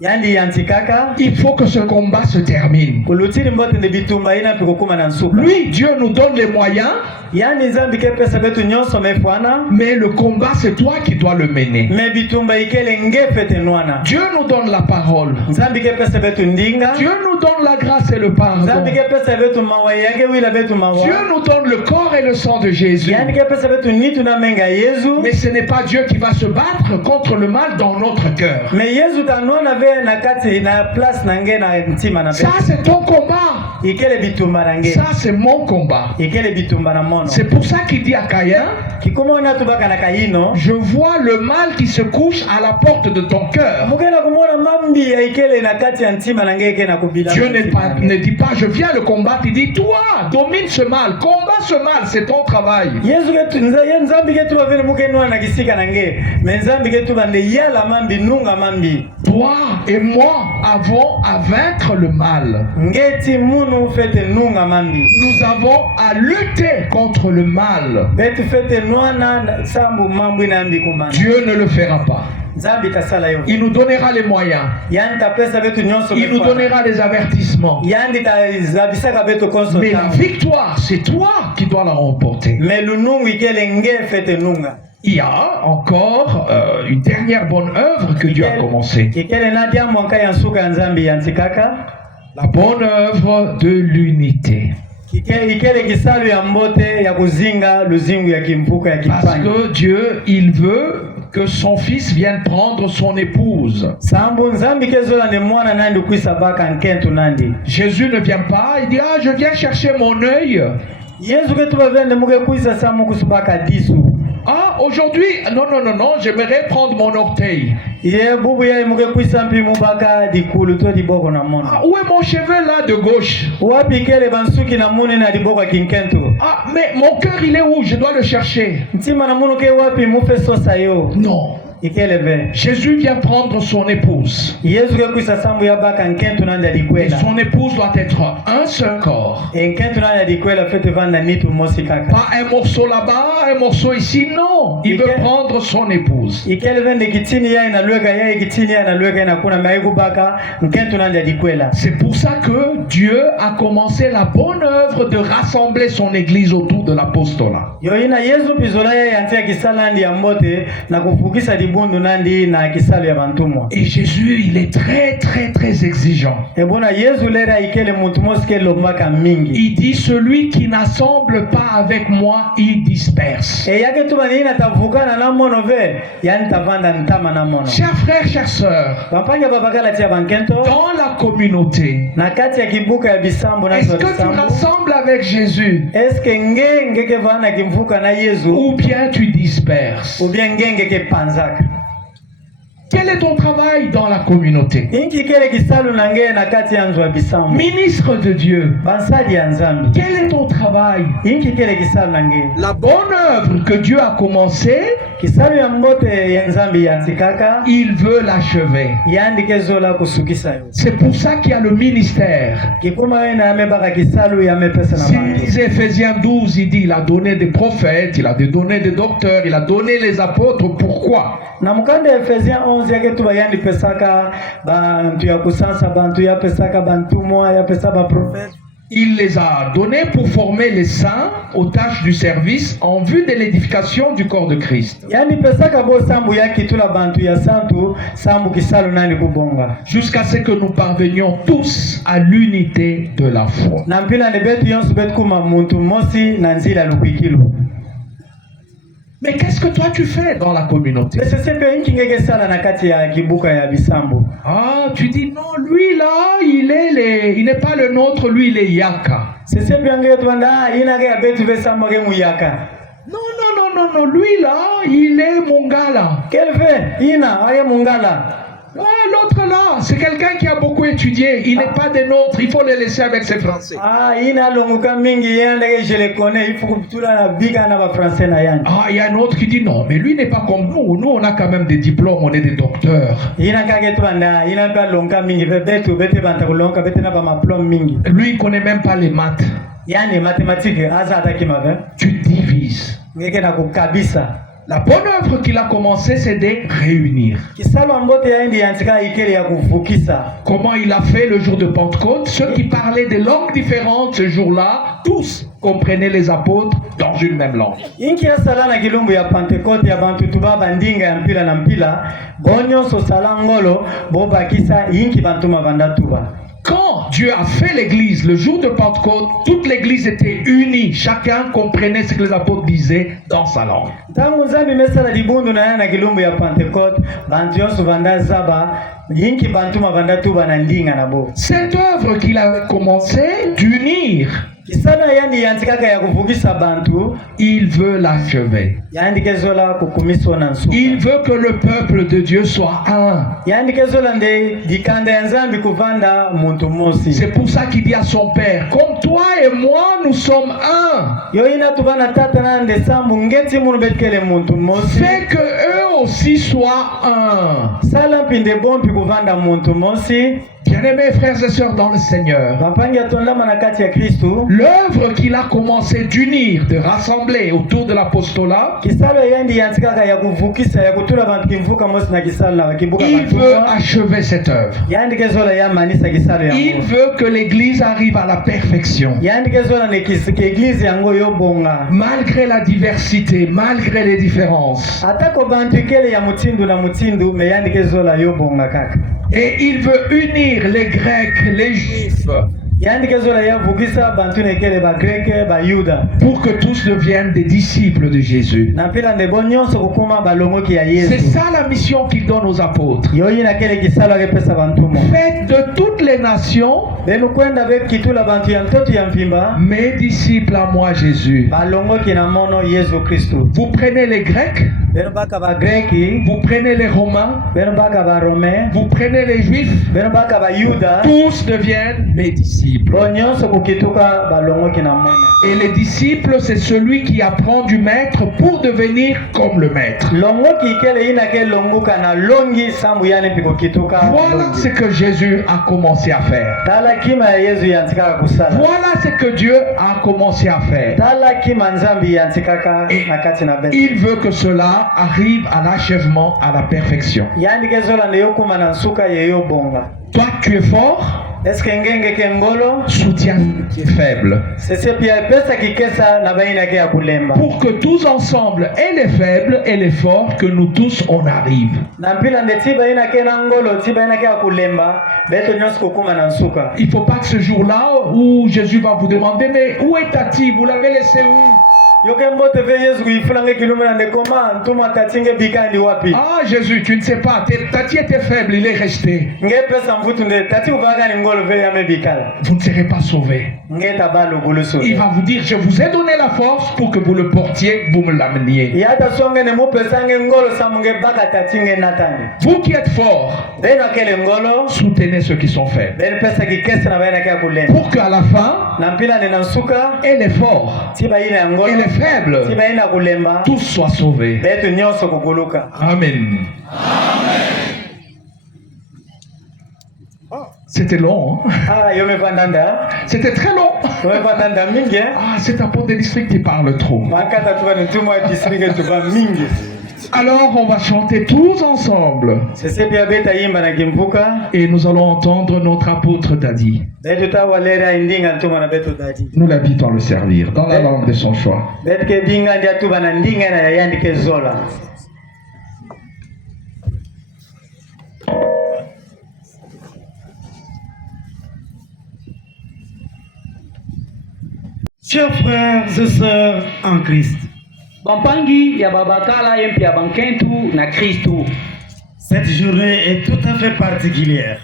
yandi yantikaka il faut que ce combat se termine. kulutiri mbote ndi bitumba ina pikukuma na nsuka Lui, Dieu nous donne les moyens, yandi nzambi ke pesa betu nyonso mefwana mais le combat, c'est toi qui dois le mener. me bitumba ikele ngefe tenwana Dieu nous donne la parole. nzambi ke pesa betu ndinga Dieu nous donne la grâce et le pardon. nzambi ke pesa betu mawa yake wila betu mawa Dieu nous donne le corps et le sang de Jésus. yandi ke pesa betu nitu na menga Yesu Mais ce n'est pas Dieu qui va se battre contre le mal dans notre cœur. me Yesu tanona ve na kati na place na nge na ntima na Ça, c'est ton combat. ikele bitumba na nge Ça, c'est mon combat. ikele bitumba na mono C'est pour ça qu'il dit à Caïn, kikumona tubaka na kaino je vois le mal qui se couche à la porte de ton cœur. mukela kumona mambi ya ikele na kati ya ntima na nge na kubila Dieu ne dit pas, je viens le combattre. Il dit, toi, domine ce mal, combat ce mal, c'est ton travail. Yesu ketu nzambi ketu bavele mukenwa na kisika na nge me nzambi ketu bande yala mambi nunga mambi Toi et moi avons à vaincre le mal. ngeti munu fete nunga mambi Nous avons à lutter contre le mal. betu fete nwana sambu mambu nambi kumana Dieu ne le fera pas. nzambi tasala yo Il nous donnera les moyens. yandi tapesa betu nyonso Il nous donnera les avertissements. yandi tazabisaka betu konso Mais la victoire, c'est toi qui dois la remporter. me lunungu ikele nge fete nunga Il y a encore une dernière bonne œuvre que Dieu a commencée. ikele nadia mwanka ya nsuka ya nzambi yantikaka La bonne œuvre de l'unité. ikele kisalu ya mbote ya kuzinga luzingu ya kimpuka ya Parce kipangi que Dieu, il veut que son fils vienne prendre son épouse. sambu nzambi kezola ne mwana nandi kwisa baka nkentu nandi Jésus ne vient pas, il dit, ah, je viens chercher mon œil. Yesu ketu bavende muke kwisa samu kusubaka disu Ah, aujourd'hui, non, non, non, non, j'aimerais prendre mon orteil. ye bubu ya muke kwisa mpi mubaka dikulu to diboko na mono Ah, où est mon cheveu là de gauche? wapi kele bansuki na muni na diboko kinkentu Ah, mais mon cœur, il est où? Je dois le chercher. ntima na munu ke wapi mufe sosa yo Non. ikele ve Jésus vient prendre son épouse. Yesu ke kwisa sambu ya baka nkentu nandi Et dikwela son épouse doit être un seul corps. nkentu nandi dikwela fete vanda nitu mosi kaka Pas un morceau là-bas, un morceau ici, non. Il veut prendre son épouse. ikele vende kitini ya inalweka ya kitini ya inalweka inakuna maiku baka nkentu nandi dikwela C'est pour ça que Dieu a commencé la bonne œuvre de rassembler son église autour de l'apostolat. yo ina Yesu pizola ya yantia kisala ndi ya mbote na kufukisa dibundu nandi na kisalo ya bantumwa Et Jésus, il est très, très, très exigeant. ebona Yesu lera ikele muntu moske lombaka mingi Il dit, celui qui n'assemble pas avec moi, il disperse. e yake tuba ni natavukana na mono ve yani tavanda ntama na mono Chers frères, chères sœurs, bapanga babakala tia bankento dans la communauté, na kati ya kibuka ya bisambo na est-ce que tu rassembles avec Jésus eske ngenge ke vana kimvuka na Yesu ou bien tu disperses? ou bien ngenge ke panzaka Quel est ton travail dans la communauté? inki kele kisalu na ngeye na kati ya nzwa bisambo Ministre de Dieu, bansadi ya nzambi quel est ton travail? inki kele kisalu na ngeye La bonne œuvre que Dieu a commencée, kisalu ya mbote ya nzambi ya ntikaka il veut l'achever. yandike zola kusukisa yo C'est pour ça qu'il y a le ministère. kikuma we na amebaka kisalu ya mepesa na Si bantu lisez Ephésiens 12, il dit, il a donné des prophètes, il a donné des docteurs, il a donné les apôtres. Pourquoi? na mukanda ya Efesien 11 yake tu bayandi pesaka bantu ya kusansa bantu ya pesaka bantumwa ya pesa ba prophète Il les a donnés pour former les saints aux tâches du service en vue de l'édification du corps de Christ. yani pesaka bo sambu ya kitula bantu ya santu sambu kisalu nani kubonga Jusqu'à ce que nous parvenions tous à l'unité de la foi. na mpila ne betu yonsu betu kuma muntu mosi na nzila lukwikilo. Mais qu'est-ce que toi tu fais dans la communauté? Pese sepe inki ngeke sala na kati ya kibuka ya bisambo. Ah, tu dis non, lui là, il n'est pas le nôtre, lui il est Yaka. C'est sepe ngeke tuanda ina ke betu besambo ke muyaka. Non, non, non, non, non, lui là, il est Mongala. Quel fait? Ina aye mungala. Ah, l'autre là, c'est quelqu'un qui a beaucoup étudié. Il n'est pas des nôtres. Il faut le laisser avec ses Français. Ah, ina longuka mingi yanda ke je le connais. Il faut que tu la bika na ba français na yanda. Ah, il y a un autre qui dit non, mais lui n'est pas comme nous. Nous, on a quand même des diplômes, on est des docteurs. Ina kage tuanda ina ba longuka mingi betu bete banta longuka bete na ba maplom mingi. Lui, il connaît même pas les maths. Yani mathématiques aza ataki mave. Tu divises. Ngeke na kukabisa. La bonne œuvre qu'il a commencé, c'est de réunir. Comment il a fait le jour de Pentecôte? Ceux qui parlaient des langues différentes ce jour-là, tous comprenaient les apôtres dans une même langue. Quand Dieu a fait l'église, le jour de Pentecôte, toute l'église était unie. Chacun comprenait ce que les apôtres disaient dans sa langue. Cette œuvre qu'il a commencé d'unir, il veut l'achever. Il veut que le peuple de Dieu soit un. C'est pour ça qu'il dit à son père, comme toi et moi, nous sommes un. Fais que eux aussi soient un. Bien-aimés frères et sœurs dans le Seigneur, l'œuvre qu'il a commencé d'unir, de rassembler autour de l'apostolat, il veut achever cette œuvre. Il veut que l'église arrive à la perfection. Malgré la diversité, malgré les différences. Et il veut unir les Grecs, les Juifs, pour que tous deviennent des disciples de Jésus. C'est ça la mission qu'il donne aux apôtres. Faites de toutes les nations mes disciples à moi, Jésus. Vous prenez les Grecs, vous prenez les Romains, vous prenez les Juifs, tous deviennent mes disciples. Et les disciples, c'est celui qui apprend du maître pour devenir comme le maître. Voilà ce que Jésus a commencé à faire. Voilà ce que Dieu a commencé à faire. Et il veut que cela arrive à l'achèvement, à la perfection. Toi, tu es fort. Soutiens qui est faible. Pour que tous ensemble, et les faibles et les forts, que nous tous on arrive. Il ne faut pas que ce jour-là où Jésus va vous demander, mais où est Tati? Vous l'avez laissé où? Ah Jésus, tu ne sais pas, Tati était faible, il est resté. Vous ne serez pas sauvés. Il va vous dire, je vous ai donné la force pour que vous le portiez, vous me l'ameniez. Vous qui êtes forts, soutenez ceux qui sont faibles. Pour qu'à la fin, et les forts, et les faibles, tous soient sauvés. Amen. C'était long, hein? C'était très long. Cet apôtre des districts qui parle trop. Alors on va chanter tous ensemble. Et nous allons entendre notre apôtre Dadi. Nous l'invitons à le servir dans la langue de son choix. Chers frères et sœurs en Christ, cette journée est tout à fait particulière.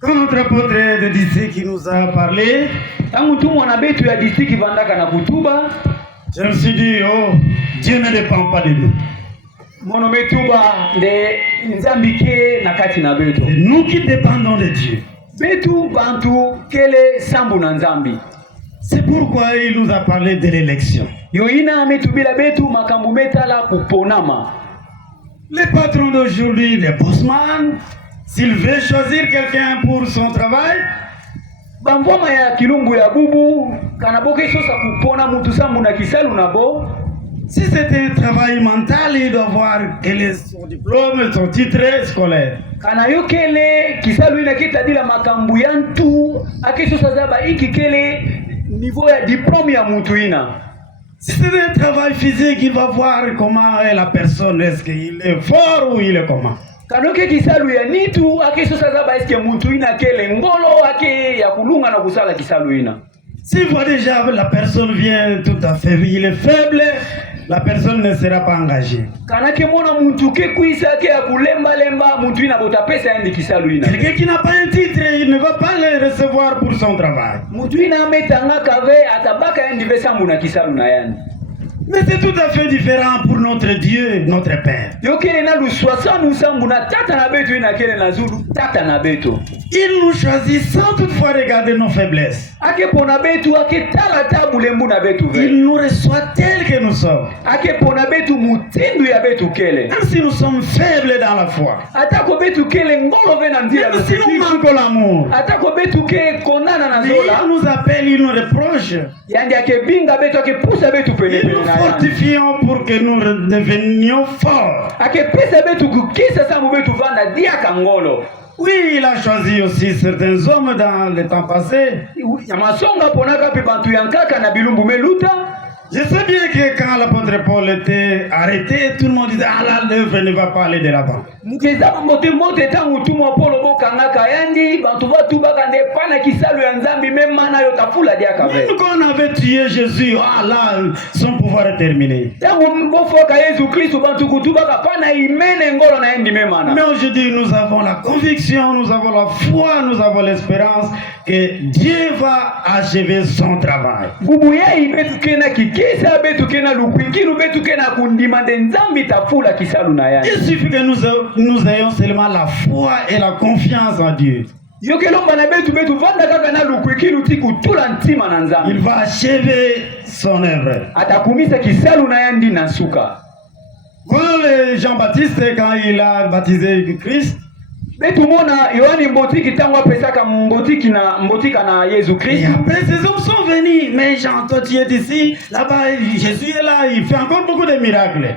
Quand notre apôtre de district qui nous a parlé, je me suis dit, oh, Dieu ne dépend pas de nous. C'est nous qui dépendons de Dieu. C'est pourquoi il nous a parlé de l'élection. Les patrons d'aujourd'hui, les bossman, s'ils veulent choisir quelqu'un pour son travail, bamvoma ya kilungu ya bubu kanaboke sosa kupona mutu sambu na kisalu nabo. Si c'était un travail mental, il doit voir quel est son diplôme, son titre scolaire. Kana yo kele kisalu ina kita dila makambu yantu ake sosa zaba iki kele niveau ya diplôme ya mutu ina. Si c'est un travail physique, il va voir comment est la personne, est-ce qu'il est fort ou il est comment. Kanoke kisalu ya nitu ake sosa zaba eske mutu ina kele ngolo ake ya kulunga na kusala kisalu ina. Si voit déjà la personne vient tout à fait, il est faible, la personne ne sera pas engagée. Kanake mona muntu ke kuisa ke ya kulemba lemba muntu ina bota pesa endi kisalu ina. Quelqu'un qui n'a pas un titre, il ne va pas le recevoir pour son travail. Muntu ina metanga kave atabaka endi vesa muna kisalu na yani. Mais c'est tout à fait différent pour notre Dieu, notre Père. Il nous choisit sans toutefois regarder nos faiblesses. Il nous reçoit tels que nous sommes. Même si nous sommes faibles dans la foi. Même si nous manquons l'amour. Il nous appelle, il nous reproche. Il nous fortifions pour que nous devenions forts. Oui, il a choisi aussi certains hommes dans le temps passé. Je sais bien que quand l'apôtre Paul était arrêté, tout le monde disait ah là, l'œuvre ne va pas aller de là-bas. Même quand on avait tué Jésus, ah là, son pouvoir est terminé. Mais aujourd'hui, nous avons la conviction, nous avons la foi, nous avons l'espérance que Dieu va achever son travail. Il suffit que nous ayons seulement la foi et la confiance en Dieu. Il va achever son œuvre. Voilà Jean-Baptiste quand il a baptisé Christ. Et après, ces hommes sont venus. Mais Jean, toi tu es ici, là-bas, Jésus est là, il fait encore beaucoup de miracles.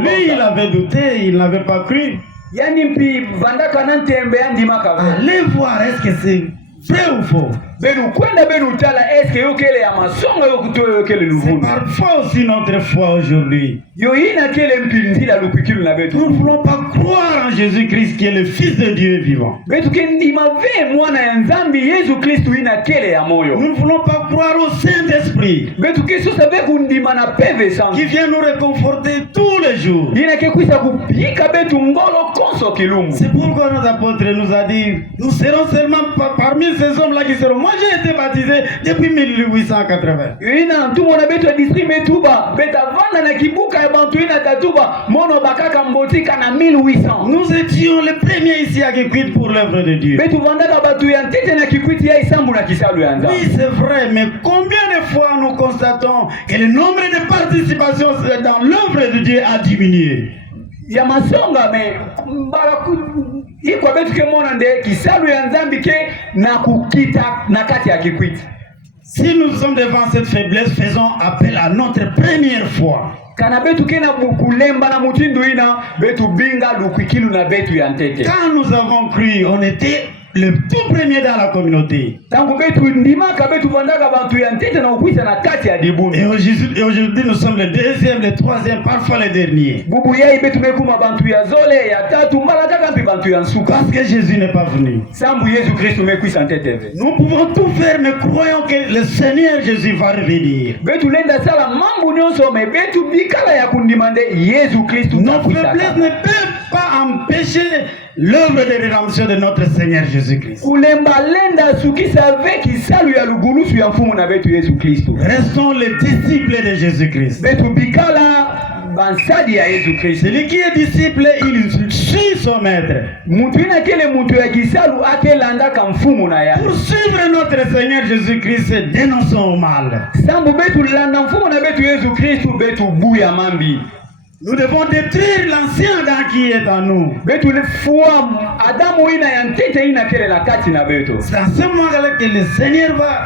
Lui, il avait douté, il n'avait pas cru. Allez voir, est-ce que c'est vrai ou faux? C'est parfois aussi notre foi aujourd'hui. Nous ne voulons pas croire en Jésus-Christ qui est le Fils de Dieu vivant. Nous ne voulons pas croire au Saint-Esprit qui vient nous réconforter tous les jours. C'est pourquoi nos apôtres nous ont dit, nous serons seulement parmi ces hommes-là qui seront. Moi j'ai été baptisé depuis 1880. Nous étions les premiers ici à Kikwit pour l'œuvre de Dieu. Oui, c'est vrai, mais combien de fois nous constatons que le nombre de participations dans l'œuvre de Dieu a diminué? Si nous sommes devant cette faiblesse, faisons appel à notre première foi. Quand nous avons cru, on était le tout premier dans la communauté. Et aujourd'hui, nous sommes le deuxième, le troisième, parfois le dernier. Parce que Jésus n'est pas venu. Nous pouvons tout faire, mais croyons que le Seigneur Jésus va revenir. Nos faiblesses ne peuvent pas empêcher l'œuvre de rédemption de notre Seigneur Jésus-Christ. Restons les disciples de Jésus-Christ. Celui qui est disciple, il suit son maître. Pour suivre notre Seigneur Jésus-Christ, dénonçons au mal. Nous devons détruire l'ancien Adam qui est en nous. Betu le fua Adamu ina yantete ina kele na kati na betu. C'est à ce moment-là que le Seigneur va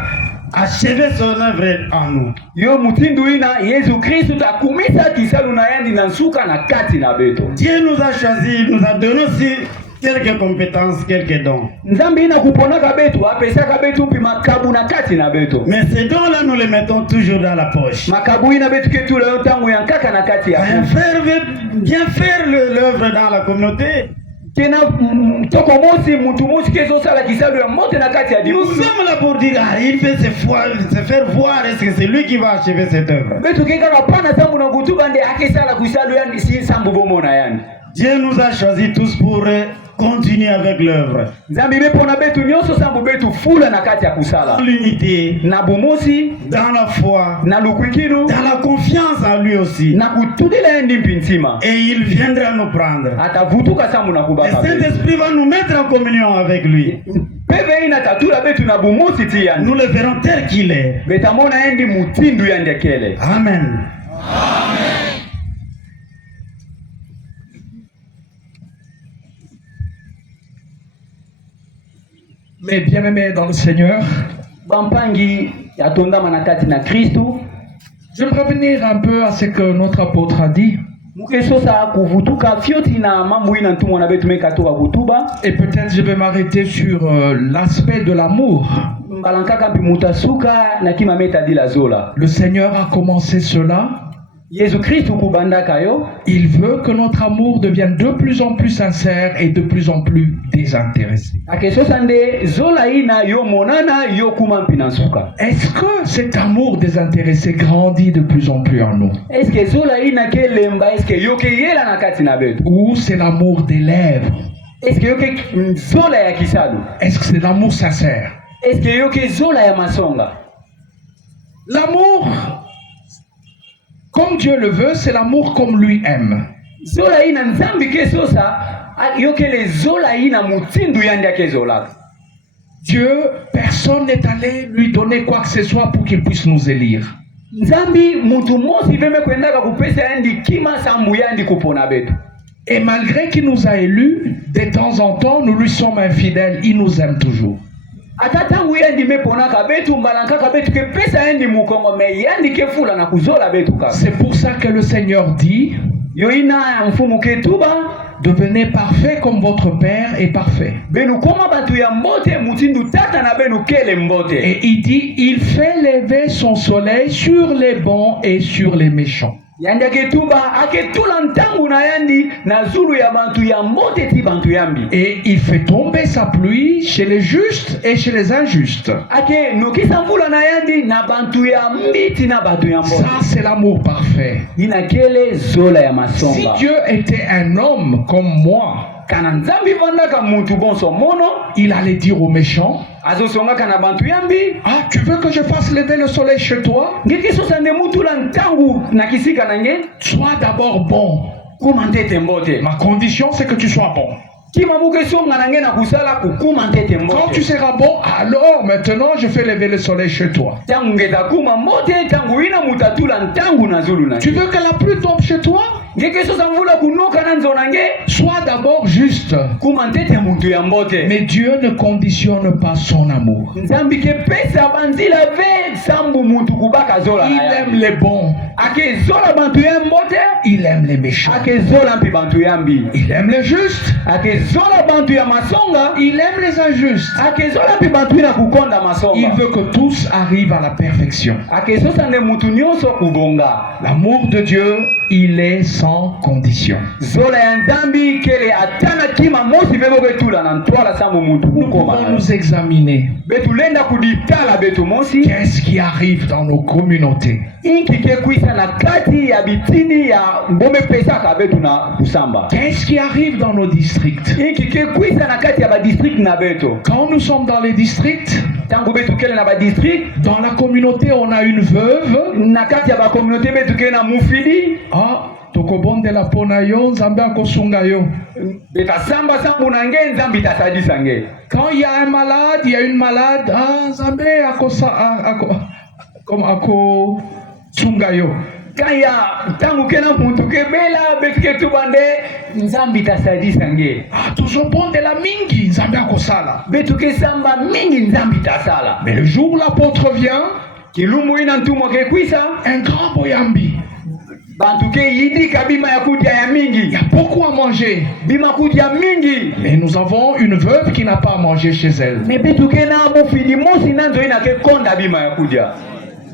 achever son œuvre en nous. Yo mutindu ina Yesu Kristo takumisa kisalu na yandi na nsuka na kati na betu. Dieu nous a choisi, nous a donné aussi quelques compétences, quelques dons. Nzambi ina kuponaka betu, apesaka betu pi makabu na kati na betu. Mais ces dons-là, nous les mettons toujours dans la poche. Makabu ina betu ketu leo tangu yankaka na kati ya. Bien faire l'œuvre dans la communauté. Tena toko mosi mutu mosi kezo sala kisalu ya mote na kati ya dibu. Nous sommes là pour dire, il fait se faire voir, est-ce que c'est lui qui va achever cette œuvre. Betu keka kapana sambu na kutuba nde akesala kusalu ya si sambu bomona yani. Dieu nous a choisis tous pour continuer avec l'œuvre. Nzambi mepona betu nyonso sambu betu fula na kati ya kusala. Dans l'unité, Na bomosi, dans la foi, na lukwikiru, dans la confiance en lui aussi. na kutudila endi mpintima. Et il viendra nous prendre. Atavutuka sambu na Le kubaka. Saint-Esprit va nous mettre en communion avec lui. Peve ina tatula betu na bomosi tiyani. Nous le verrons tel qu'il est. Betamona endi mutindu ya ndekele. Amen. Mes bien-aimés dans le Seigneur, Bampangi yatonda manakati na Kristu. j'aimerais revenir un peu à ce que notre apôtre a dit. Mukesosa kuvutuka fioti na mambo ina ntumwa na betu mekatoka kutuba. Et peut-être je vais m'arrêter sur l'aspect de l'amour. Mbalankaka mpi mutasuka na kima meta dila zola. Le Seigneur a commencé cela. Yesu Kristu kubandaka yo. Il veut que notre amour devienne de plus en plus sincère et de plus en plus désintéressé. Akesosa nde zola ina yo monana yo kuma mpi nansuka. Est-ce que cet amour désintéressé grandit de plus en plus en nous? Est-ce que zola ina ke lemba, est-ce que yo ke yela na kati na betu? Ou c'est l'amour des lèvres? Est-ce que yo ke zola ya kisadu? Est-ce que c'est l'amour sincère? Est-ce que yo ke zola ya masonga? L'amour, comme Dieu le veut, c'est l'amour comme lui aime. Zola ina nzambi ke sosa yo ke le zola ina mutindu yandi ya ke zola. Dieu, personne n'est allé lui donner quoi que ce soit pour qu'il puisse nous élire. Nzambi mutu mosi veme kwendaka kupesa yandi kima sambu yandi kupona betu. Et malgré qu'il nous a élus, de temps en temps, nous lui sommes infidèles. Il nous aime toujours. Atatangu yandi meponaka betu mbalankaka betu ke pesa yandi mukongo me yandi ke fula na kuzola betu kaka. C'est pour ça que le Seigneur dit, Yo ina mfumu ke tuba devenez parfait comme votre Père est parfait. benu koma batu ya mbote mutindu tata na benu kele mbote. Et il dit, il fait lever son soleil sur les bons et sur les méchants. Yandi ake tuba ake tula ntangu na yandi na zulu ya bantu ya mbote ti bantu yambi. Et il fait tomber sa pluie chez les justes et chez les injustes. Ake nokisa mvula na yandi na bantu ya mbiti na bantu ya mbote. Ça, c'est l'amour parfait. Ina kele zola ya Si masonga. Dieu était un homme comme moi, Kana nzambi vandaka muntu bonso mono il allait dire aux méchants, azosonga kana bantu yambi. ah, tu veux que je fasse lever le soleil chez toi? Ngeki sosa nde mutu la ntangu na kisika na nge Sois d'abord bon. kuma ntete mbote. Ma condition, c'est que tu sois bon. Kima muke songa na nge na kusala kukuma ntete Quand mbote. tu seras bon, alors maintenant je fais lever le soleil chez toi. Tangu ngeta kuma mbote tangu ina mutatula ntangu na zulu na Tu nge. veux que la pluie tombe chez toi? Ngeki sosa mvula kunoka na nzona nge Sois d'abord juste. kuma ntete muntu ya mbote. Mais Dieu ne conditionne pas son amour. Nzambi ke pesa banzila ve sambu muntu kubaka zola Il na aime yambi. les bons. Ake zola bantu ya mbote. Il aime les méchants. Ake zola mpi bantu yambi. Il aime les justes. Ake zola bantu ya masonga. Il aime les injustes. Ake zola mpi bantu ina kukonda masonga. Il veut que tous arrivent à la perfection. Ake sosa nde mutu nyonso kubonga. L'amour de Dieu, il est sans condition. Zola ya nzambi kele atana kima mosi vego betula na ntwala sambu muntu Nous kukoma. pouvons nous examiner. Betu lenda kuditala betu mosi. Qu'est-ce qui arrive dans nos communautés? Inki ke kwisa na kati ya bitini ya mbome pesaka betu na kusamba. Qu'est-ce qui arrive dans nos districts? Inki ke kwisa na kati ya ba district na betu. Quand nous sommes dans les districts, Tangu betu kele na ba district. dans la communauté, on a une veuve. Na kati ya ba communauté betu kele na mufidi. Ah, tokobondela pona yo, nzambe akosunga yo. Beta samba sambu na nge nzambi tasadisa nge. Quand il y a un malade, il y a une malade, ah, nzambe akosunga yo. kaya tangu kena muntu kebela betike tubande nzambi tasadisa nge tuzobonde la mingi nzambe akosala betuke samba mingi nzambi tasala. Mais le jour où l'apôtre vient, kilumbu ina ntumwa kekwisa un grand boyambi, bantu ke yidika bima ya kudya ya il mingi y a beaucoup à manger. bima kudya mingi Mais nous avons une veuve qui n'a pas à manger chez elle. me betuke na mofidi mosi nanzo ina ke konda bima ya kudya.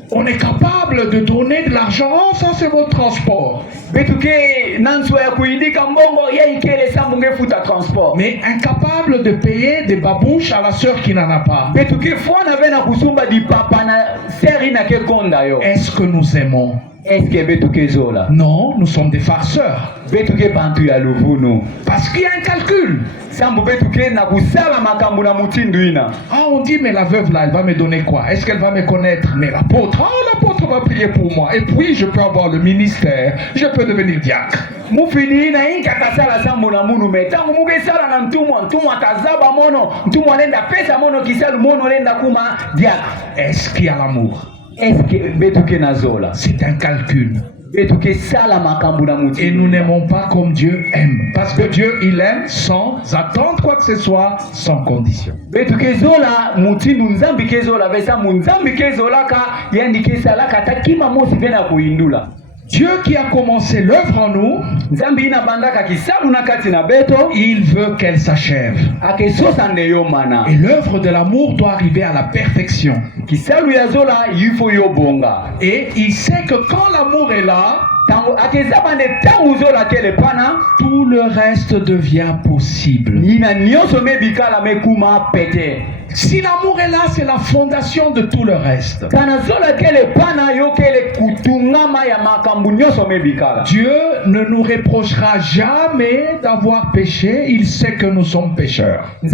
On est capable de donner de l'argent, oh, ça c'est votre transport. betuke nanso ya kuidika mbongo ya ikele sambu ngefuta transport. Mais incapable de payer des babouches à la sœur qui n'en a pas. betuke fwana vena kusumba di papa na seri na ke konda yo. Est-ce que nous aimons? Est-ce que betuke zola? Non, nous sommes des farceurs. betuke bantu ya luvunu. Parce qu'il y a un calcul. Sambu betuke na kusala makambu na mutindu ina. Ah, on dit, mais la veuve là, elle va me donner quoi? Est-ce qu'elle va me connaître? Mais l'apôtre, l'apôtre va prier pour moi. Et puis, je peux avoir le ministère. Je peux devenir diacre. Mufini ina inka kasala sambu na munu metangu muge sala na mtumwa tazaba mono mtumwa lenda pesa mono kisalu mono lenda kuma diacre. Est-ce qu'il y a l'amour? Est-ce que betuke na zola? C'est un calcul. betuke sala makambu na mutindu. Et nous n'aimons pas comme Dieu aime. Parce que Dieu, il aime sans attendre quoi que ce soit, sans condition. betuke zola mutindu nzambi kezola vesa munzambi kezola ka yandi kesala kata kima mosi vena kuindula. Dieu qui a commencé l'œuvre en nous, il veut qu'elle s'achève. Et l'œuvre de l'amour doit arriver à la perfection. Et il sait que quand l'amour est là, tout le reste devient possible. Si l'amour est là, c'est la fondation de tout le reste. Dieu ne nous reprochera jamais d'avoir péché. Il sait que nous sommes pécheurs. Mais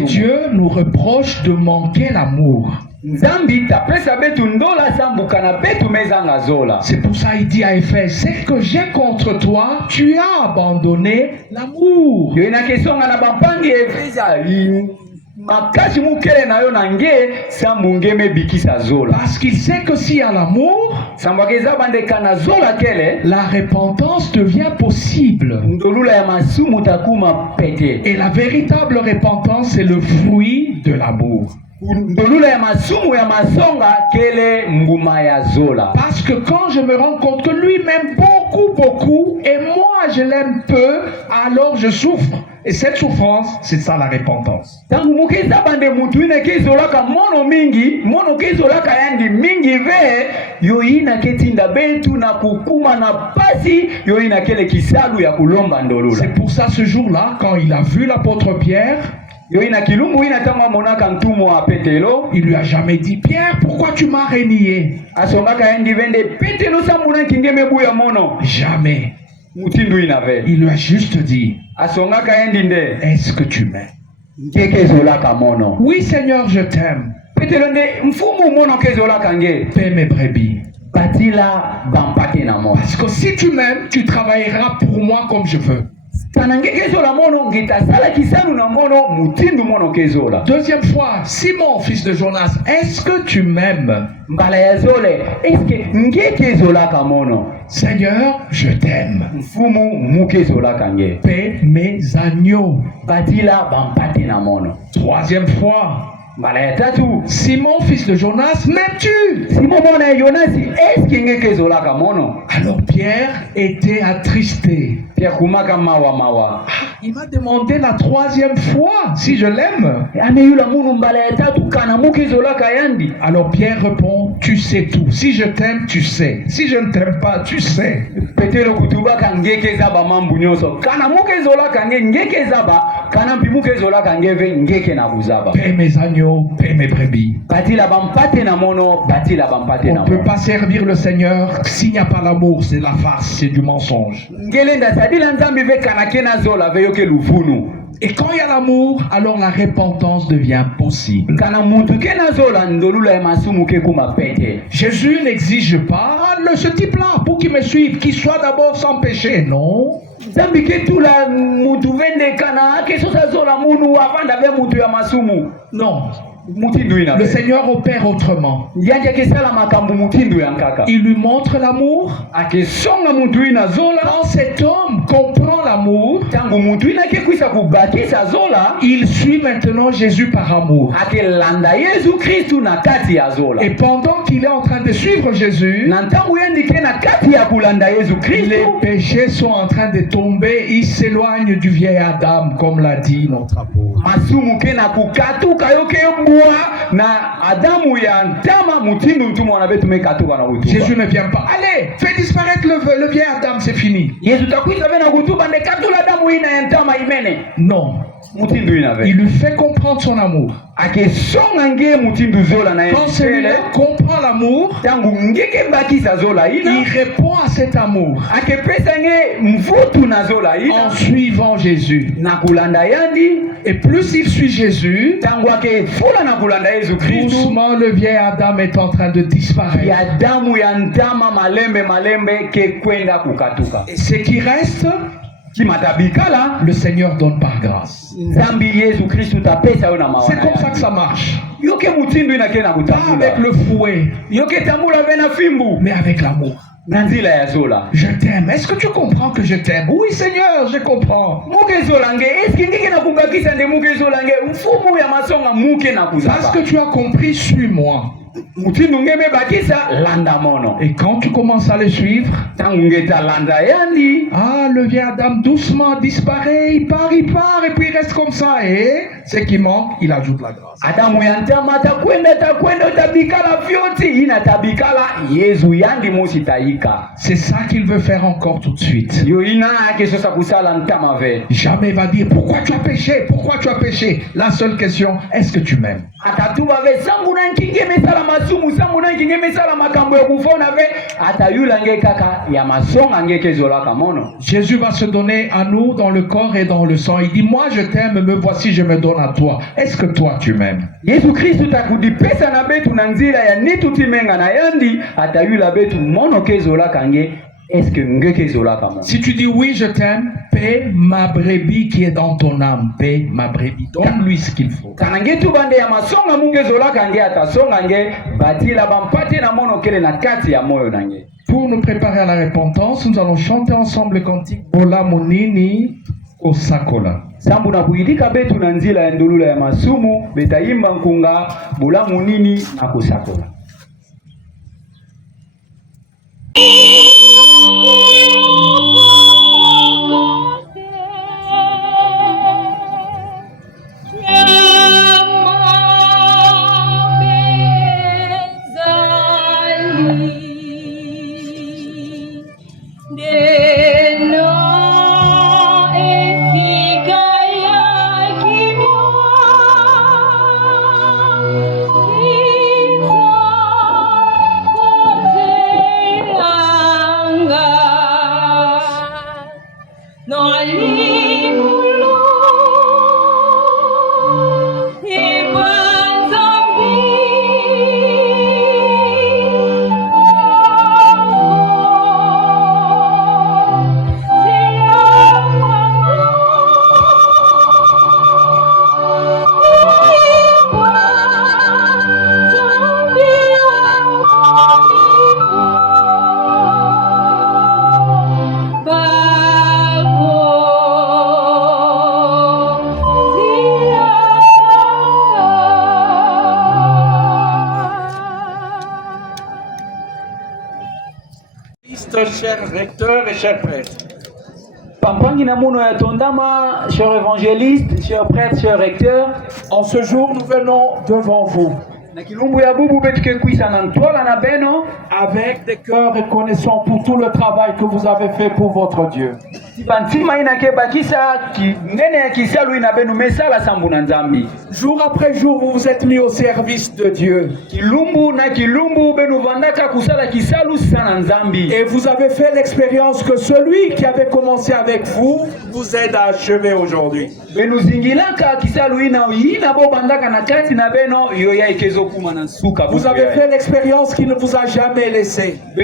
Dieu nous reproche de manquer l'amour. C'est pour ça qu'il dit à Éphèse, c'est que j'ai contre toi, tu as abandonné l'amour. Parce qu'il sait que s'il y a l'amour, la repentance devient possible. Et la véritable repentance, c'est le fruit de l'amour. Parce que quand je me rends compte que lui m'aime beaucoup et moi je l'aime peu, alors je souffre. Et cette souffrance, c'est ça la repentance. C'est pour ça ce jour-là, quand il a vu l'apôtre Pierre, il lui a jamais dit, Pierre, pourquoi tu m'as renié? Jamais. Il lui a juste dit, est-ce que tu m'aimes? Oui, Seigneur, je t'aime. Paie mes brebis. Parce que si tu m'aimes, tu travailleras pour moi comme je veux. Deuxième fois, Simon, fils de Jonas, est-ce que tu m'aimes? Seigneur, je t'aime. Paie mes agneaux. Troisième fois, Simon, fils de Jonas, m'aimes-tu? Alors Pierre était attristé. Il m'a demandé la troisième fois si je l'aime. Alors Pierre répond, tu sais tout. Si je t'aime, tu sais. Si je ne t'aime pas, tu sais. Paie mes agneaux, paie mes brebis. On ne peut pas servir le Seigneur s'il n'y a pas l'amour. C'est la farce, c'est du mensonge. Et quand il y a l'amour, alors la repentance devient possible. Jésus n'exige pas ce type-là pour qu'il me suive, qu'il soit d'abord sans péché. Non. Non. Le Seigneur opère autrement. Il lui montre l'amour. Quand cet homme comprend l'amour, il suit maintenant Jésus par amour. Et pendant qu'il est en train de suivre Jésus, les péchés sont en train de tomber. Il s'éloigne du vieil Adam, comme l'a dit notre apôtre. Jésus ne vient pas. Allez, fais disparaître le vieil Adam, c'est fini. Non. Il lui fait comprendre son amour. Quand celui-là comprend l'amour, il répond à cet amour en suivant Jésus. Et plus il suit Jésus, doucement le vieil Adam est en train de disparaître. Et ce qui reste, le Seigneur donne par grâce. C'est comme ça que ça marche. Pas avec le fouet, mais avec l'amour. Je t'aime. Est-ce que tu comprends que je t'aime? Oui, Seigneur, je comprends. Parce que tu as compris, suis-moi. Et quand tu commences à le suivre, le vieil Adam doucement disparaît, il part, et puis il reste comme ça. Et ce qui manque, il ajoute la grâce. C'est ça qu'il veut faire encore tout de suite. Jamais il va dire pourquoi tu as péché, pourquoi tu as péché. La seule question, est-ce que tu m'aimes? Jésus va se donner à nous dans le corps et dans le sang. Il dit, moi je t'aime, me voici, je me donne à toi. Est-ce que toi tu m'aimes? Si tu dis oui, je t'aime, paie ma brebis qui est dans ton âme, paie ma brebis, donne-lui ce qu'il faut. Pour nous préparer à la repentance, nous allons chanter ensemble le cantique Bola Monini Osakola. Sambuna kuidika betu na nzila ya ndulula ya masumu betaimba nkunga Bola Monini na Kosakola. Chers recteurs et chers prêtres. Pampangi namuno ya tondama, chers évangélistes, chers prêtres, chers recteurs. En ce jour, nous venons devant vous avec des cœurs reconnaissants pour tout le travail que vous avez fait pour votre Dieu. Jour après jour, vous vous êtes mis au service de Dieu. Et vous avez fait l'expérience que celui qui avait commencé avec vous vous aide à achever aujourd'hui. Vous avez fait l'expérience qui ne vous a jamais laissé. Vous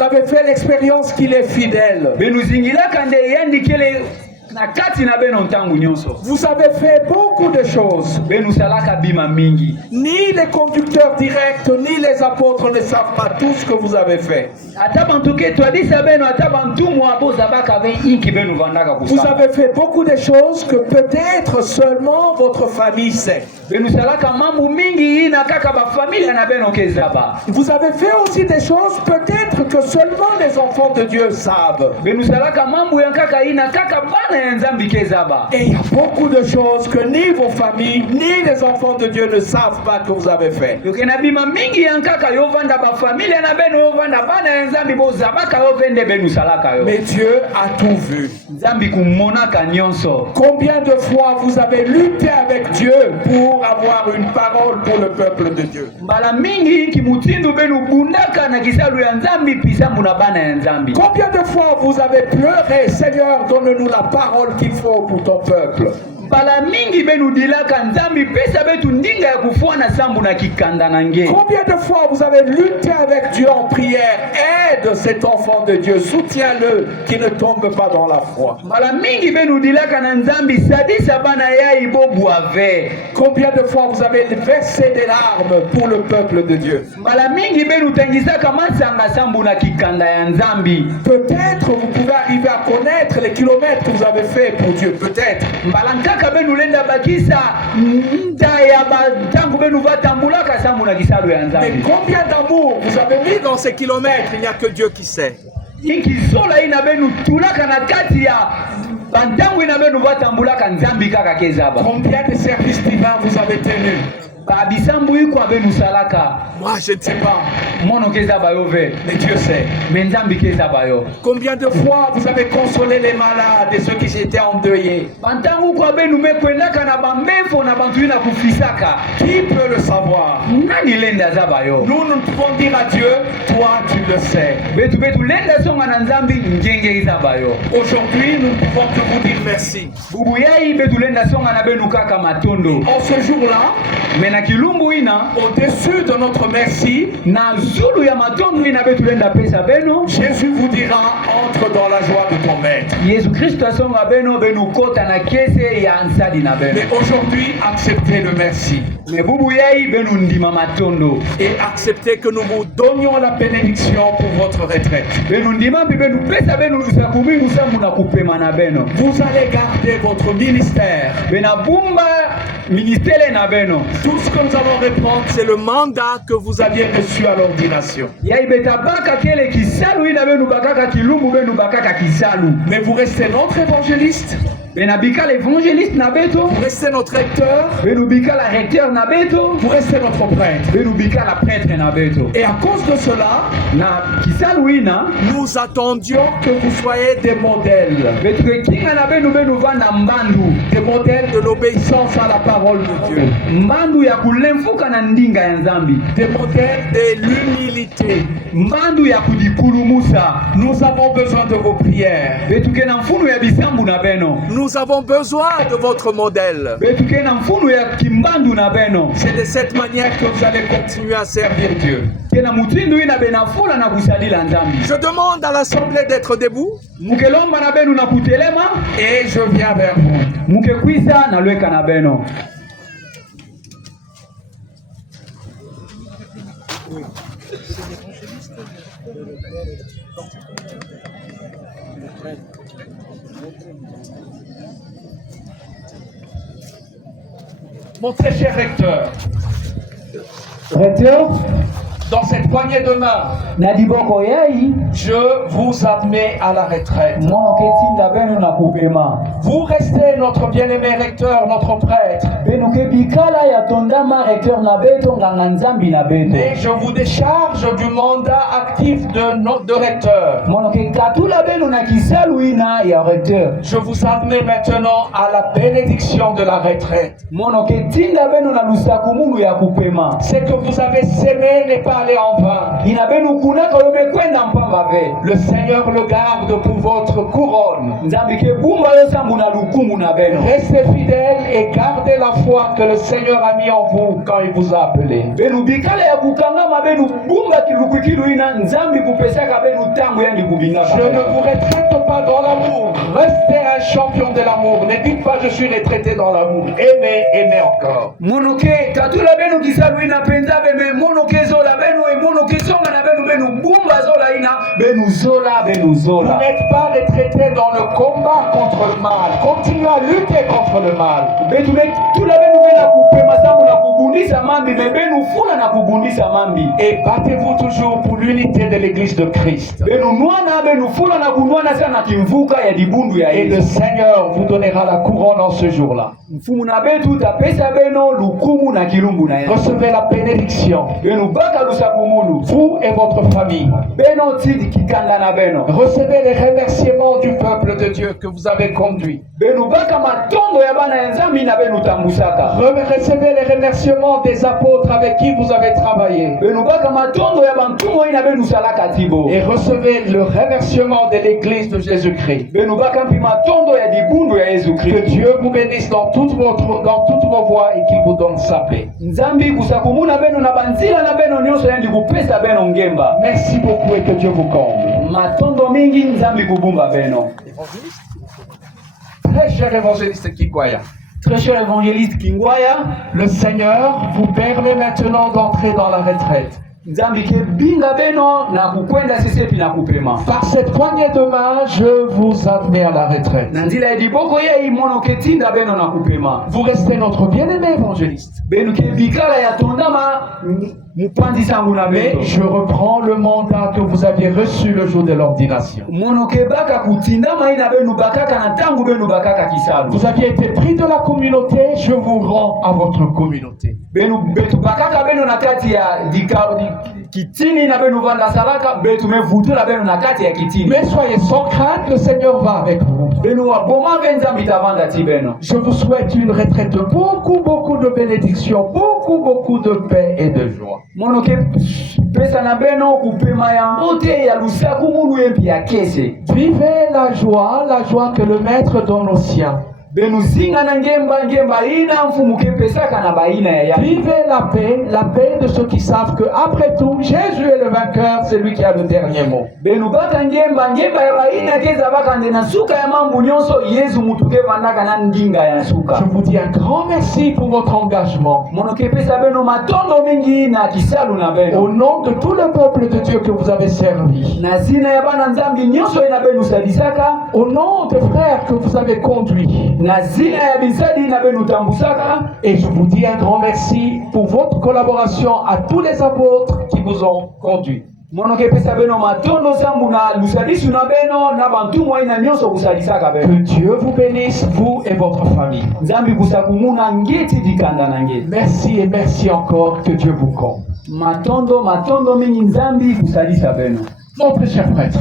avez fait l'expérience qu'il est fidèle. na kati na beno ntangu nyonso vous avez fait beaucoup de choses. benu salaka bima mingi. Ni les conducteurs directs, ni les apôtres ne savent pas tout ce que vous avez fait. Ata bantuke twadisa beno ata bantumu aboza baka ve inki benu vandaka Vous kusala. avez fait beaucoup de choses que peut-être seulement votre famille sait. Benu salaka mambo mingi ina kaka ba familia na beno kezaba. Vous avez fait aussi des choses peut-être que seulement les enfants de Dieu savent. Benu salaka mambo ya kaka ina kaka bana ya nzambi kezaba. Et il y a beaucoup de choses que ni vos familles, ni les enfants de Dieu ne savent pas que vous avez fait. Yoke na bima mingi ya kaka yo vanda ba familia na beno yo vanda bana ya nzambi boza baka yo vende benu salaka yo. Mais Dieu a tout vu. Nzambi kumonaka nyonso. Combien de fois vous avez lutté avec Dieu pour avoir une parole pour le peuple de Dieu? Mbala mingi kimutindu benu bundaka na kisalu ya nzambi pisambu na bana ya nzambi. Combien de fois vous avez pleuré, Seigneur, donne-nous la parole qu'il faut pour ton peuple? Mbala mingi benu dilaka nzambi pesa betu ndinga ya kufuana sambu na kikanda na nge. Combien de fois vous avez lutté avec Dieu en prière? Aide cet enfant de Dieu, soutiens-le, qu'il ne tombe pas dans la foi. Mbala mingi benu dilaka na nzambi sadisa bana ya ibobu ave. Combien de fois vous avez versé des larmes pour le peuple de Dieu? Mbala mingi benu tengisaka masanga sambu na kikanda ya nzambi. Peut-être vous pouvez arriver à connaître les kilomètres que vous avez fait pour Dieu, peut-être. Mbala nkaka benu lenda bakisa nta ya batangu benu vatambulaka sambu na kisalu ya Mais nzambi. combien d'amour vous avez mis dans ces kilomètres? Il n'y a que Dieu qui sait. Inki zola ina benu tulaka na kati ya bantangu ina benu vatambulaka nzambi kaka kezaba. Combien de services divins vous avez tenus? Babisambu iko benu salaka. Moi, je ne sais pas, Mono kezaba yo ve. mais Dieu sait. Menzambi kezaba yo. Combien de fois vous avez consolé les malades et ceux qui étaient endeuillés? Bantangu kwa benu mekwendaka na bambefo na bantu ina kufisaka. Qui peut le savoir? Nani lenda zaba yo. Nous pouvons dire à Dieu, toi tu le sais. Betu lenda songa na nzambi ngenge izaba yo. Aujourd'hui, nous ne pouvons que vous dire merci. Bubu yai betu lenda songa na benu kaka matondo. En ce jour-là, Mena kilumbu ina au-dessus de notre merci, na zulu ya matondo ina betu lenda pesa beno. Jésus vous dira, entre dans la joie de ton maître. Yesu Kristo songa beno benu kota na kese ya ansadi na beno. Mais aujourd'hui, acceptez le merci. Me bubu yai benu ndima matondo. Et acceptez que nous vous donnions la bénédiction pour votre retraite. Benu ndima mpi benu pesa benu lusakumi lusambu na kupema na beno. Vous allez garder votre ministère. Bena bumba ministele na beno. Tout ce que nous allons reprendre, c'est le mandat que vous aviez reçu à l'ordination. Yai beta baka kele kisalu ina benu bakaka kilumbu benu bakaka kisalu. Mais vous restez notre évangéliste, Bena bika l'évangéliste na beto. vous restez notre recteur, Benu bika la recteur na beto. vous restez notre prêtre. Benu bika la prêtre na beto. Et à cause de cela, Na kisalu ina nous attendions que vous soyez des modèles. betu kinga na benu benu vanda mbandu. Des modèles de l'obéissance à la parole de Dieu. Mbandu ya kulemfuka na ndinga ya nzambi. Des modèles de l'humilité. Mbandu ya kudikulumusa. Nous avons besoin de vos prières. Betu kena mfunu ya bisambu na beno. Nous avons besoin de votre modèle. Betu kena mfunu ya kimbandu na beno. C'est de cette manière que vous allez continuer à servir Dieu. Kena mutindu ina benafula na kusadila nzambi. Je demande à l'assemblée d'être debout Mukelomba na benu na kutelema. et je viens vers vous. Mukekwisa na lweka na beno. Mon très cher recteur, Recteur, dans cette poignée de main, na diboko yai, je vous admets à la retraite. mono ketinda benu na kupema. Vous restez notre bien-aimé recteur, notre prêtre. Benu kebikala ya tondama recteur na beto nganga nzambi na beto. Et je vous décharge du mandat actif de recteur. Mono kekatula benu na kisalu ina ya recteur. Je vous admets maintenant à la bénédiction de la retraite. Mono ketinda benu na lusakumunu ya kupema. Ce que vous avez sémé n'est pas aller en vain. ina benu kunaka lomekwenda mpamba ve. Le Seigneur le garde pour votre couronne. Nzambi ke bumba yo sambu na lukumu na beno. Restez fidèles et gardez la foi que le Seigneur a mis en vous quand il vous a appelé. Benu bikala ya kukangama benu bumba kilukikilu ina nzambi kupesaka benu tangu yandi kubinga. Je ne vous retraite pas dans l'amour. Restez un champion de l'amour. Ne dites pas je suis retraité dans l'amour. Aimez, aimez encore. Monoke katula benu kisalu ina penza beme monoke zola benu e monoke songa na benu bumba zola ina benu zola. Vous n'êtes pas retraité dans le combat contre le mal. Continuez à lutter contre le mal. Benu tula benu bena kupema samu na kubundisa mambi me benu funa na kubundisa mambi. Et battez-vous toujours pour l'unité de l'église de Christ. Benu nuana benu funa na kunwana sana kimvuka ya dibundu ya Et le Seigneur vous donnera la couronne en ce jour-là. Mfumu na betu tapesa beno lukumu na kilumbu na ya. Recevez la bénédiction. Benu baka lusakumulu. Vous et votre famille. Beno tidi kikanda na beno. Recevez les remerciements du peuple de Dieu que vous avez conduit. Benu baka matondo ya bana ya nzambi na benu tambusaka. Recevez les remerciements des apôtres avec qui vous avez travaillé. Benu baka matondo ya bantumo ina benu salaka tibo. Et recevez le remerciement de l'église de Jésus-Christ. Benu baka mpi matondo ya dibundu ya Yesu Que Christ. Dieu vous bénisse dans toutes vos voies et qu'il vous donne sa paix. Nzambi kusakumuna benu na banzila na benu nyonso yandi kupesa beno ngemba. Merci beaucoup et que Dieu vous comble. Matondo mingi nzambi kubumba beno. Très cher évangéliste Kikoya, Très cher évangéliste Kingwaya, le Seigneur vous permet maintenant d'entrer dans la retraite. nzambi ke binga beno na kukwenda sisepi na kupema. Par cette poignée de main, je vous admets à la retraite. Na nzila ya diboko ye imono ketinda beno na kupema. Vous restez notre bien-aimé évangéliste. Benu ke bikala ya tondama mupanzi sangu na Mais beno. je reprends le mandat que vous aviez reçu le jour de l'ordination. Mono ke baka kutindama ina benu bakaka na tangu benu bakaka kisalu. Vous aviez été pris de la communauté, je vous rends à votre communauté. Benu betu bakaka benu na kati ya kitini na benu vanda salaka betu mevutu na benu na kati ya kitini. Mais soyez sans crainte, le Seigneur va avec vous. Benu wa boma venza mitavanda ti beno. Je vous souhaite une retraite de beaucoup de bénédictions, beaucoup de paix et de joie. Mono ke pesa na beno kupema ya mbote ya lusaku munu empi ya kese. Vivez la joie que le Maître donne aux siens. Benu zinga na ngemba ina mfumu ke pesaka na baina ya ya. Vivez la paix de ceux qui savent que après tout, Jésus est le vainqueur, c'est lui qui a le dernier mot. Benu baka ngemba ya baina keza baka ndena suka ya mambu nyonso Yesu mutu ke vandaka na ndinga ya suka. Je vous dis un grand merci pour votre engagement. Mono ke pesa beno matondo mingi na kisalu na beno. Au nom de tout le peuple de Dieu que vous avez servi. Na zina ya bana nzambi nyonso ina benu sadisaka. Au nom des frères que vous avez conduits. Na zina ya bisadi ina benu tambusaka. Et je vous dis un grand merci pour votre collaboration à tous les apôtres qui vous ont conduits. Mono ke pesa beno matondo sambu na lusadisu na beno na bantumo ina nyonso kusadisaka Que beno. Dieu vous bénisse, vous et votre famille. Nzambi kusakumuna ngeti dikanda na ngeti. Merci et merci encore, que Dieu vous comble. Matondo mingi nzambi kusadisa beno. Mon très cher prêtre,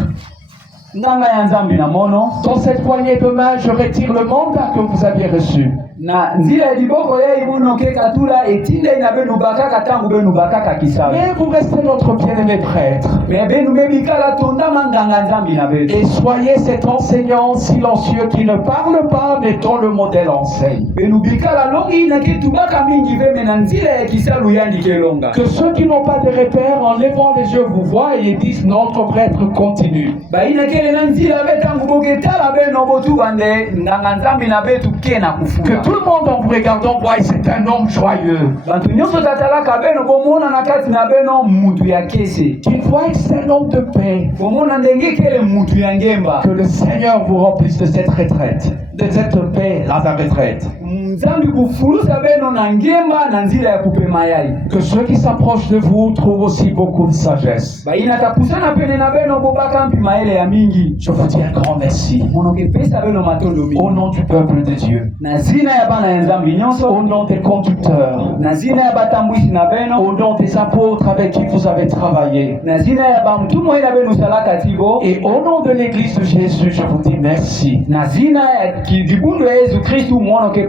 Nganga ya nzambi na mono. dans cette poignée de main, je retire le mandat que vous aviez reçu. Na nzila ya liboko ya imuno ke katula etinda ina benu bakaka tangu benu bakaka kisalu. Mais vous restez notre bien-aimé prêtre. Me benu mebikala tonda manganga nzambi na benu. Et soyez cet enseignant silencieux qui ne parle pas, mais dont le modèle enseigne. Benu bikala longi na kitu baka mingi veme na nzila ya kisalu yandi kelonga. Que ceux qui n'ont pas de repères, en levant les yeux, vous voient et disent notre prêtre continue. Baina kele na nzila betangu boketala beno botu bande nganga nzambi na betu kena Que kufunga. tout le monde en vous regardant voit c'est un homme joyeux. Bantu nyonso tatalaka beno bomona na kati na beno mutu ya kese. Qu'il voit que c'est un homme de paix. Bomona ndenge kele mutu ya ngemba. Que le Seigneur vous remplisse de cette retraite, de cette paix à la retraite. Nzambi kufulusa beno na ngemba na nzila ya kupema yai. Que ceux qui s'approchent de vous trouvent aussi beaucoup de sagesse. Baina tapusana pene na beno bobaka mpi maele ya mingi. Je vous dis un grand merci. Mono ke pesa beno matondo mingi. Au nom du peuple de Dieu. Na zina ya bana ya nzambi nyonso. Au nom des conducteurs. Na zina ya batambwisi na beno. Au nom des apôtres avec qui vous avez travaillé. Na zina ya bamtumo ina beno salaka tibo. Et au nom de l'église de Jésus, je vous dis merci. Na zina ya kibundu ya Yesu Kristu mono ke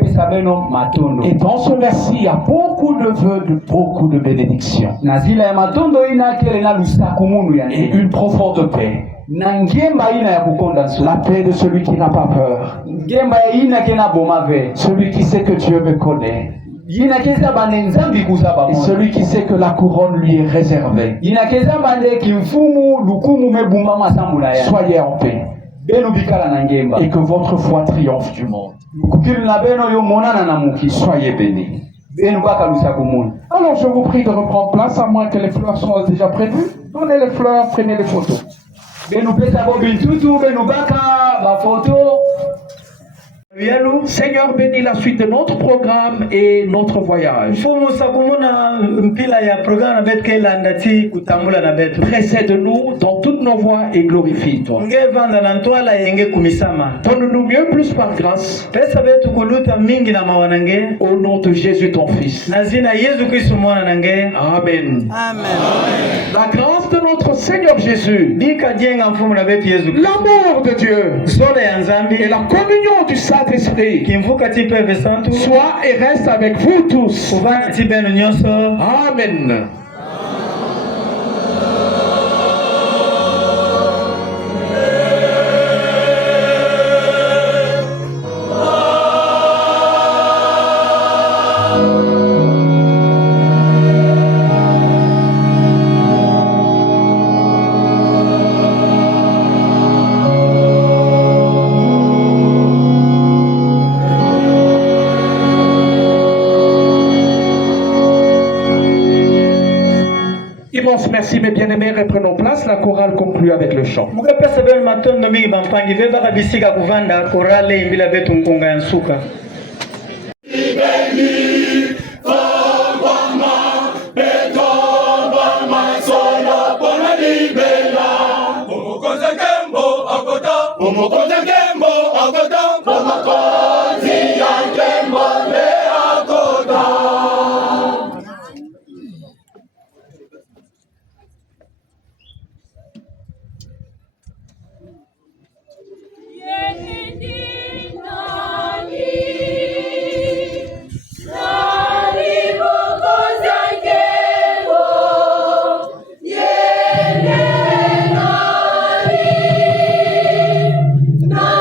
Et dans ce merci, il y a beaucoup de vœux, beaucoup de bénédictions. Et une profonde paix. La paix de celui qui n'a pas peur. Celui qui sait que Dieu me connaît. Et celui qui sait que la couronne lui est réservée. Soyez en paix. Et que votre foi triomphe du monde. Soyez bénis. Alors je vous prie de reprendre place, à moins que les fleurs soient déjà prévues. Donnez les fleurs, prenez les photos. Seigneur, bénis la suite de notre programme et notre voyage. Précède-nous dans toutes nos voies et glorifie-toi. Donne-nous mieux plus par grâce. Au nom de Jésus ton Fils. Amen. Amen. La grâce de notre Seigneur Jésus, l'amour de Dieu et la communion du Saint-Esprit soit et reste avec vous tous. Amen. Merci mes bien-aimés, reprenons place, la chorale conclut avec le chant. No!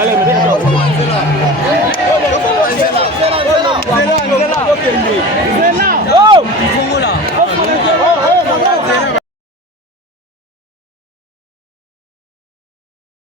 Maleme.